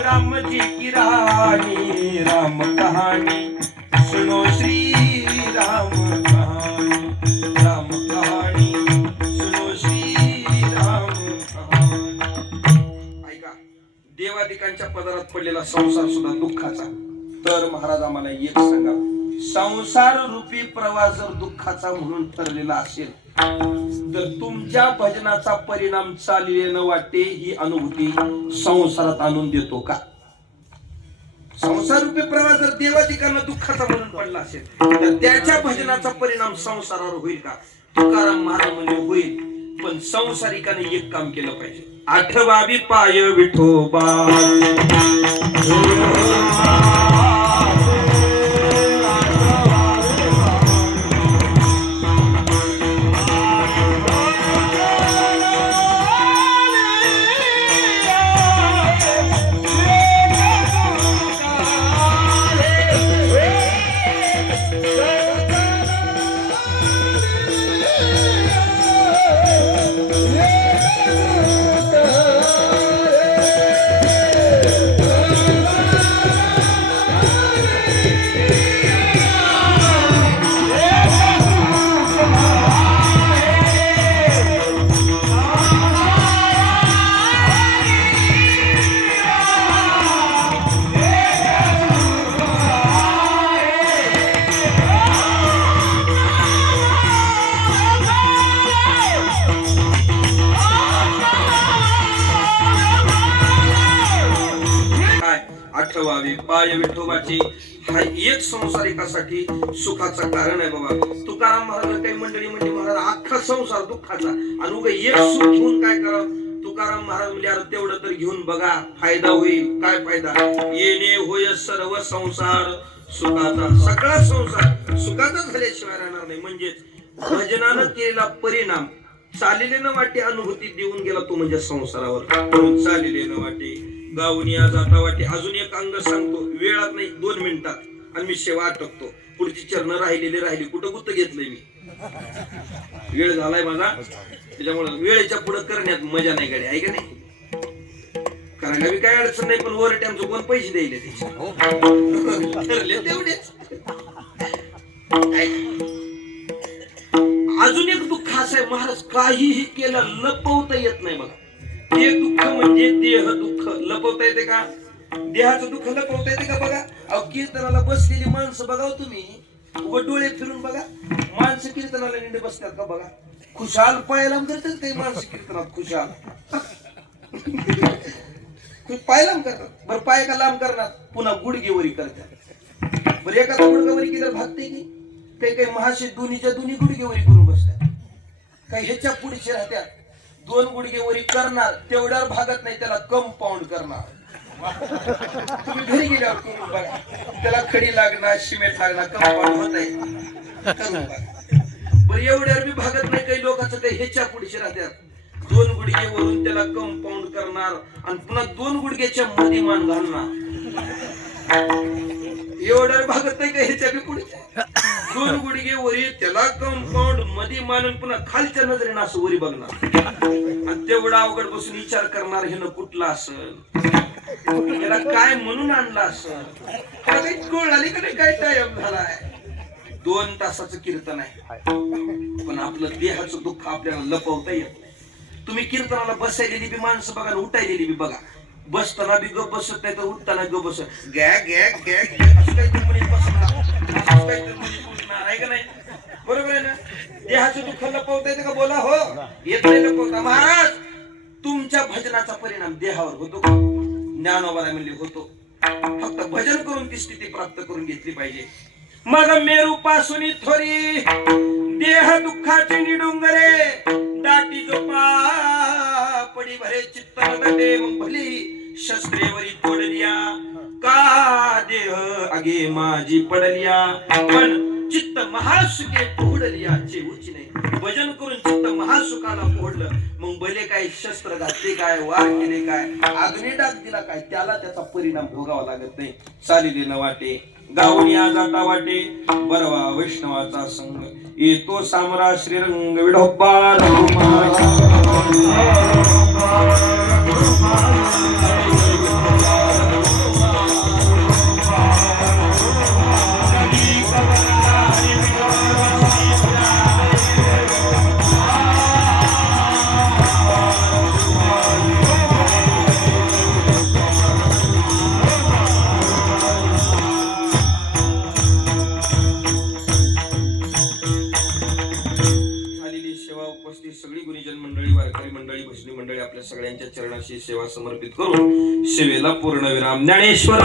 राम जी की रानी. राम कहानी सुनो श्री राम कहानी, राम कहानी सुनो श्री राम कहानी. ऐका, देवादिकांच्या पदरात पडलेला संसार सुद्धा दुःखाचा. तर महाराज आम्हाला एक सांगा, संसार रूपी प्रवास जर दुःखाचा म्हणून ठरलेला असेल तर तुमच्या भजनाचा परिणाम चाललेले न वाटते ही अनुभूती संसारात आणून देतो का? संसार रूपी प्रवास जर देवादिकांना दुःखाचा म्हणून पडला असेल तर त्याच्या भजनाचा परिणाम संसारावर होईल का? तुकाराम महाराज म्हणजे होईल, पण संसारिकाने एक काम केलं पाहिजे. 8वावी पाय विठोबा, पाय विठोबाची हा एक संसारिकासाठी सुखाचं कारण आहे बाबा. तुकाराम महाराज काही मंडळी म्हणजे महाराज अख्खा संसार दुःखाचा, आणि उगा एक सुख घेऊन काय करा. तुकाराम महाराज म्हणजे अरे तेवढं तर घेऊन बघा, फायदा होईल. काय फायदा? येणे होय सर्व संसार सुखाचा. सगळा संसार सुखाचा झाल्याशिवाय राहणार नाही. म्हणजेच भजनानं केलेला परिणाम चाललेले न वाटे अनुभूती देऊन गेला तो म्हणजे संसारावर. म्हणून चाललेले न वाटे गावनिया जाता वाटे. अजून एक अंग सांगतो, वेळात नाही 2 मिनिटात, आणि मी सेवा आटकतो. पुढची चरण राहिलेली कुठं घेतलंय मी, वेळ झालाय माझा. त्याच्यामुळे वेळेच्या पुढे करण्यात मजा नाही गाडी आहे का नाही. करायला बी काय अडचण नाही, पण ओव्हर टाइमचे कोण पैसे द्यायले त्याचे ठरले तेवढेच. अजून एक दुःख असं आहे महाराज, काहीही केलं लपवता येत नाही बघा. ते दुःख म्हणजे देह दुःख. लपवता येते का? देहाचं दुःख लपवता येते का? बघा अहो, कीर्तनाला बसलेली माणसं बघा तुम्ही, उभं डोळे फिरून बघा, माणसं कीर्तनाला निंडे बसतात का? बघा खुशाल पायलाम करतात काही माणसं कीर्तनात, खुशाल पायलाम करतात. बरं पाय का लांब करणार, पुन्हा गुडघेवरी करतात. बरं एखादा गुडघेवरी केल्यावर भागते की काही काही महाशे दोन्हीच्या दोन्ही गुडघेवरी करून बसतात. काही ह्याच्या पुढचे राहत्यात, 2 गुडघेवरी करणार तेवढ्यावर भागत नाही, त्याला कंपाऊंड करणार. तुम्ही घरी गेल्यावर करून बघा, त्याला खडी लागणार, सिमेंट लागणार, कंपाऊंड होत आहे, करून बघा. बरं एवढ्यावर मी भागत नाही काही लोकांचं, काही ह्याच्या पुढचे राहत्यात, 2 गुडघेवरून त्याला कंपाऊंड करणार आणि पुन्हा 2 गुडघ्याच्या मध्ये मान घालणार. एवढ्यावर भागत नाही का ह्याच्या बी पुढच्या, 2 गुडघे वरी त्याला कंपाऊंड मध्ये मानून पुन्हा खालच्या नजरेनं असं वरी बघणार आणि तेवढा अवघड बसून विचार करणार हे न कुठला असेल, त्याला काय म्हणून आणला असेल, त्याला काही कळ आली का नाही, काय टाइम झालाय. 2 तासाचं कीर्तन आहे, पण आपलं देहाचं दुःख आपल्याला लपवता येत नाही. तुम्ही कीर्तनाला बसायलेली बी माणसं बघा, उठायलेली बी बघा, बसताना बी गप बसत नाही तर उठताना गप बसत गॅ गॅ गॅ असं काहीतरी म्हणे बसणार, असं काहीतरी म्हणे बोलणार आहे का नाही. बरोबर आहे ना. देहाचं दुःख लपवता येते का? बोला हो, येत नाही लपवता. महाराज तुमच्या भजनाचा परिणाम देहावर होतो का? ज्ञानोबा म्हणले होतो. फक्त भजन करून ती स्थिती प्राप्त करून घेतली पाहिजे. मग मेरू पासून थोरी देह दुःखाची निडुंगरे दाटी जोपा पडी भरे चित्त दटे. मग भली शस्त्रेवरी तोडलिया का देह आगे माझी पडलिया, पण चित्त महासुखे पोहडलियाचे उची नाही. भजन करून चित्त महासुखाला पोहडलं, मग भले काय शस्त्र घातले काय, वार केले काय, अग्नी डाग दिला काय, त्याला त्याचा परिणाम भोगावा लागत नाही. चालिले न वाटे गावनिया जाता वाटे, बरवा वैष्णवाचा संग येतो सामरा श्रीरंग विढोबा. सगळी गुरुजन मंडळी, वारकरी मंडळी, भजनी मंडळी आपल्या सगळ्यांच्या चरणाशी सेवा समर्पित करून सेवेला पूर्ण विराम. ज्ञानेश्वर